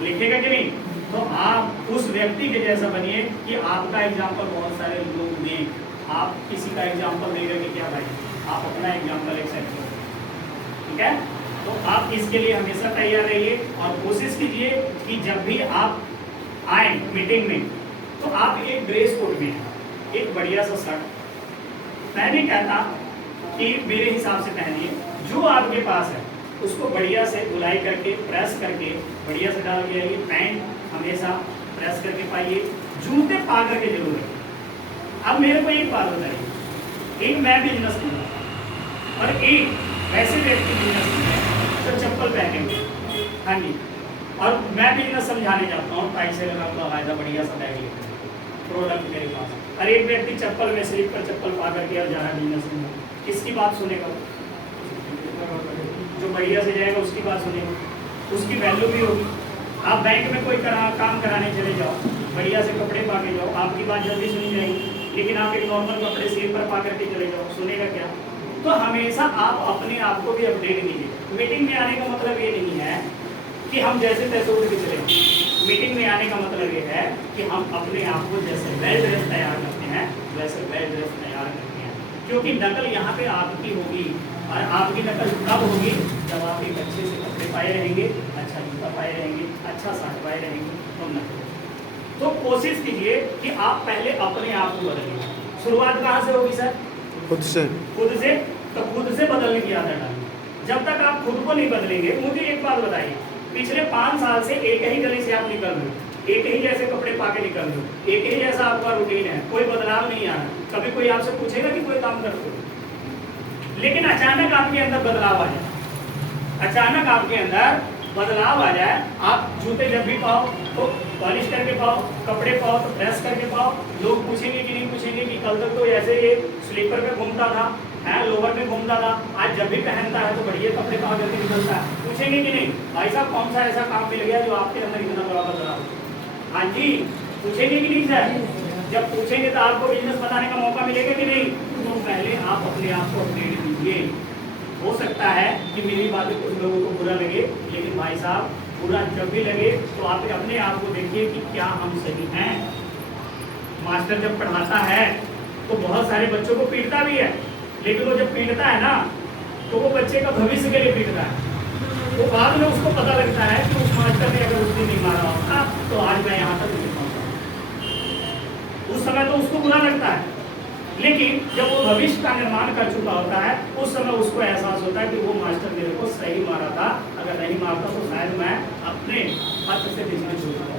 लिखेगा कि नहीं? तो आप उस व्यक्ति के जैसा बनिए कि आपका एग्जाम्पल बहुत सारे लोग दें। आप किसी का एग्जाम्पल देगा कि क्या भाई, आप अपना एग्जाम्पल एक्सेप्ट करो। ठीक है? तो आप इसके लिए हमेशा तैयार रहिए और कोशिश कीजिए कि जब भी आप आए मीटिंग में तो आप एक ड्रेस कोड में, एक बढ़िया सा शर्ट। मैं नहीं कहता कि मेरे हिसाब से पहनिए, जो आपके पास है उसको बढ़िया से धुलाई करके, प्रेस करके बढ़िया से डाल के आइए। पैंट हमेशा प्रेस करके पाइए। जूते पा करके जरूर है। अब मेरे को एक बात बताइए, एक मैं बिजनेस कर और एक वैसे व्यक्ति बिजनेस तो चप्पल पहने। हाँ जी, और मैं बिजनेस समझाने जाता हूँ, टाई से लगा हुआ फायदा बढ़िया सा बैग लेकर, प्रोडक्ट मेरे पास। और एक व्यक्ति चप्पल में स्लीपर चप्पल पा करके और जा रहा है बिजनेस में, किसकी बात सुनेगा? जो बढ़िया से जाएगा उसकी बात सुनेगा, उसकी वैल्यू भी होगी। आप बैंक में कोई काम कराने चले जाओ, बढ़िया से कपड़े पा के जाओ, आपकी बात जल्दी सुनी जाएगी। लेकिन आप एक नॉर्मल कपड़े स्लीपर पा करके चले जाओ, सुनेगा क्या? तो हमेशा आप अपने आप को भी अपडेट कीजिए। मीटिंग में आने का मतलब ये नहीं है कि हम जैसे तैसे उठ के चले। मीटिंग में आने का मतलब ये है कि हम अपने आप को जैसे वेल ड्रेस तैयार करते हैं वैसे वेल ड्रेस तैयार करते हैं, क्योंकि नकल यहाँ पे आपकी होगी। और आपकी नकल कब होगी? जब आप एक अच्छे से कपड़े पाए रहेंगे, अच्छा जूता पाए रहेंगे, अच्छा शर्ट पाए रहेंगे, तो नकल। तो कोशिश कीजिए कि आप पहले अपने आप को बदलिए। शुरुआत कहाँ से होगी सर? खुद से। खुद से। तो खुद से बदलने की आदत डालिए। जब तक आप खुद को नहीं बदलेंगे, मुझे एक बात बताइए, पिछले 5 साल से एक ही गली से आप निकल रहे हो, एक ही जैसे कपड़े पा के निकल रहे हो, एक ही जैसा आपका रूटीन है, कोई बदलाव नहीं आ रहा। कभी कोई आपसे पूछेगा कि कोई काम करते हो? लेकिन अचानक आपके अंदर बदलाव आ जाए, अचानक आपके अंदर बदलाव आ जाए, आप जूते जब भी पाओ तो पॉलिश करके पाओ, कपड़े पाओ तो प्रेस करके पाओ। लोग पूछेंगे कि नहीं पूछेंगे कि कल तक तो ऐसे ये स्लीपर में घूमता था, है लोअर में घूमता था, आज जब भी पहनता है तो बढ़िया कपड़े पा करके निकलता है। पूछेंगे कि नहीं भाई साहब कौन सा ऐसा काम मिल गया जो आपके अंदर इतना बड़ा बदलाव? हाँ जी, पूछेंगे कि नहीं सर? जब पूछेंगे तो आपको बिजनेस बताने का मौका मिलेगा कि नहीं? तो पहले आप अपने आप को अपडेट कीजिए। हो सकता है कि मेरी बातें कुछ लोगों को बुरा लगे, लेकिन भाई साहब बुरा जब भी लगे तो आप अपने आप को देखिए कि क्या हम सही हैं। मास्टर जब पढ़ाता है तो बहुत सारे बच्चों को पीटता भी है, लेकिन वो जब पीटता है ना तो वो बच्चे का भविष्य के लिए पीटता है। तो बाद में उसको पता लगता है कि उस मास्टर ने अगर उस दिन नहीं मारा होता तो आज मैं यहाँ तक नहीं पहुँचा। उस समय तो उसको बुरा लगता है, लेकिन जब वो भविष्य का निर्माण कर चुका होता है उस समय उसको एहसास होता है कि वो मास्टर मेरे को सही मारा था, अगर नहीं मारता तो शायद मैं अपने हाथ से बिजनेस छूट जाता।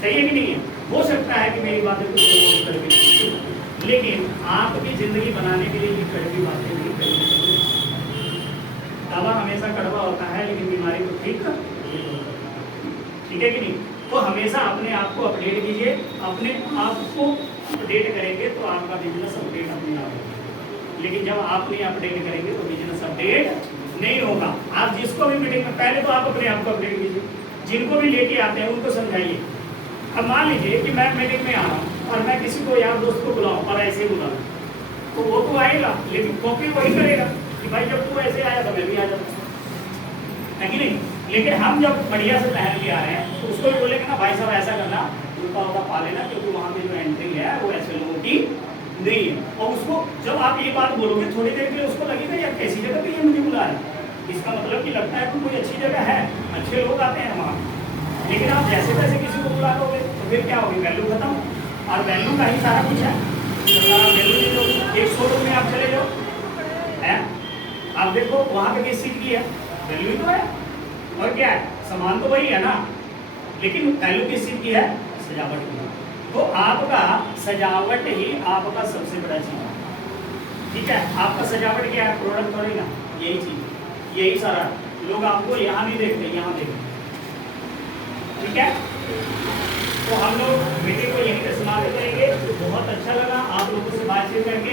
सही है कि नहीं है? हो सकता है कि मेरी बातें कुछ लोगों को करके, लेकिन आपकी जिंदगी बनाने के लिए ये कड़वी बातें नहीं करनी चाहिए। दवा हमेशा कड़वा होता है लेकिन बीमारी को ठीक ठीक है कि नहीं? तो हमेशा अपने आप को अपडेट कीजिए। अपने आप को अपडेट करेंगे तो आपका बिजनेस अपडेट अपने आप होगा, लेकिन जब आप नहीं अपडेट करेंगे तो बिजनेस अपडेट नहीं होगा। आप जिसको भी मीटिंग में, पहले तो आप अपने आप को अपडेट कीजिए, जिनको भी लेके आते हैं उनको समझाइए। अब मान लीजिए कि मैं मीटिंग में आ रहा हूँ और मैं किसी को यार दोस्त को बुलाऊँ और ऐसे बुलाऊँ, तो वो तो आएगा, लेकिन कॉपी वही करेगा कि भाई जब तू ऐसे आया तो मैं भी आ जाता, है कि नहीं? लेकिन हम जब बढ़िया से पहन के आ रहे हैं तो उसको भी बोलेंगे ना भाई साहब ऐसा करना, जूता वूता पा लेना, क्योंकि वहाँ पे जो एंट्री है वो ऐसे लोगों की नहीं है। और उसको जब आप ये बात बोलोगे थोड़ी देर के लिए उसको लगेगा यार कैसी जगह पे ये मुझे बुला रहे हैं, इसका मतलब कि लगता है कि कोई अच्छी जगह है, अच्छे लोग आते हैं वहाँ। लेकिन आप जैसे तैसे किसी को बुला दोगे तो फिर क्या होगी? वैल्यू खत्म। और वैल्यू का ही सारा कुछ है। वैल्यू नहीं दोगे, एक शोरूम में आप चले जाओ, है आप देखो वहाँ पे किस चीज़ की है? वैल्यू ही तो है। और क्या है? सामान तो वही है ना, लेकिन वैल्यू किस चीज़ की है? सजावट की। तो आपका सजावट ही आपका सबसे बड़ा चीज़ है, ठीक है? आपका सजावट क्या है? प्रोडक्ट थोड़ी ना, यही चीज़, यही सारा। लोग आपको यहाँ नहीं देखते, यहाँ देखते, ठीक है? तो हम लोग मीटिंग को यहीं पे समाप्त करेंगे। बहुत अच्छा लगा आप लोगों से बातचीत करके।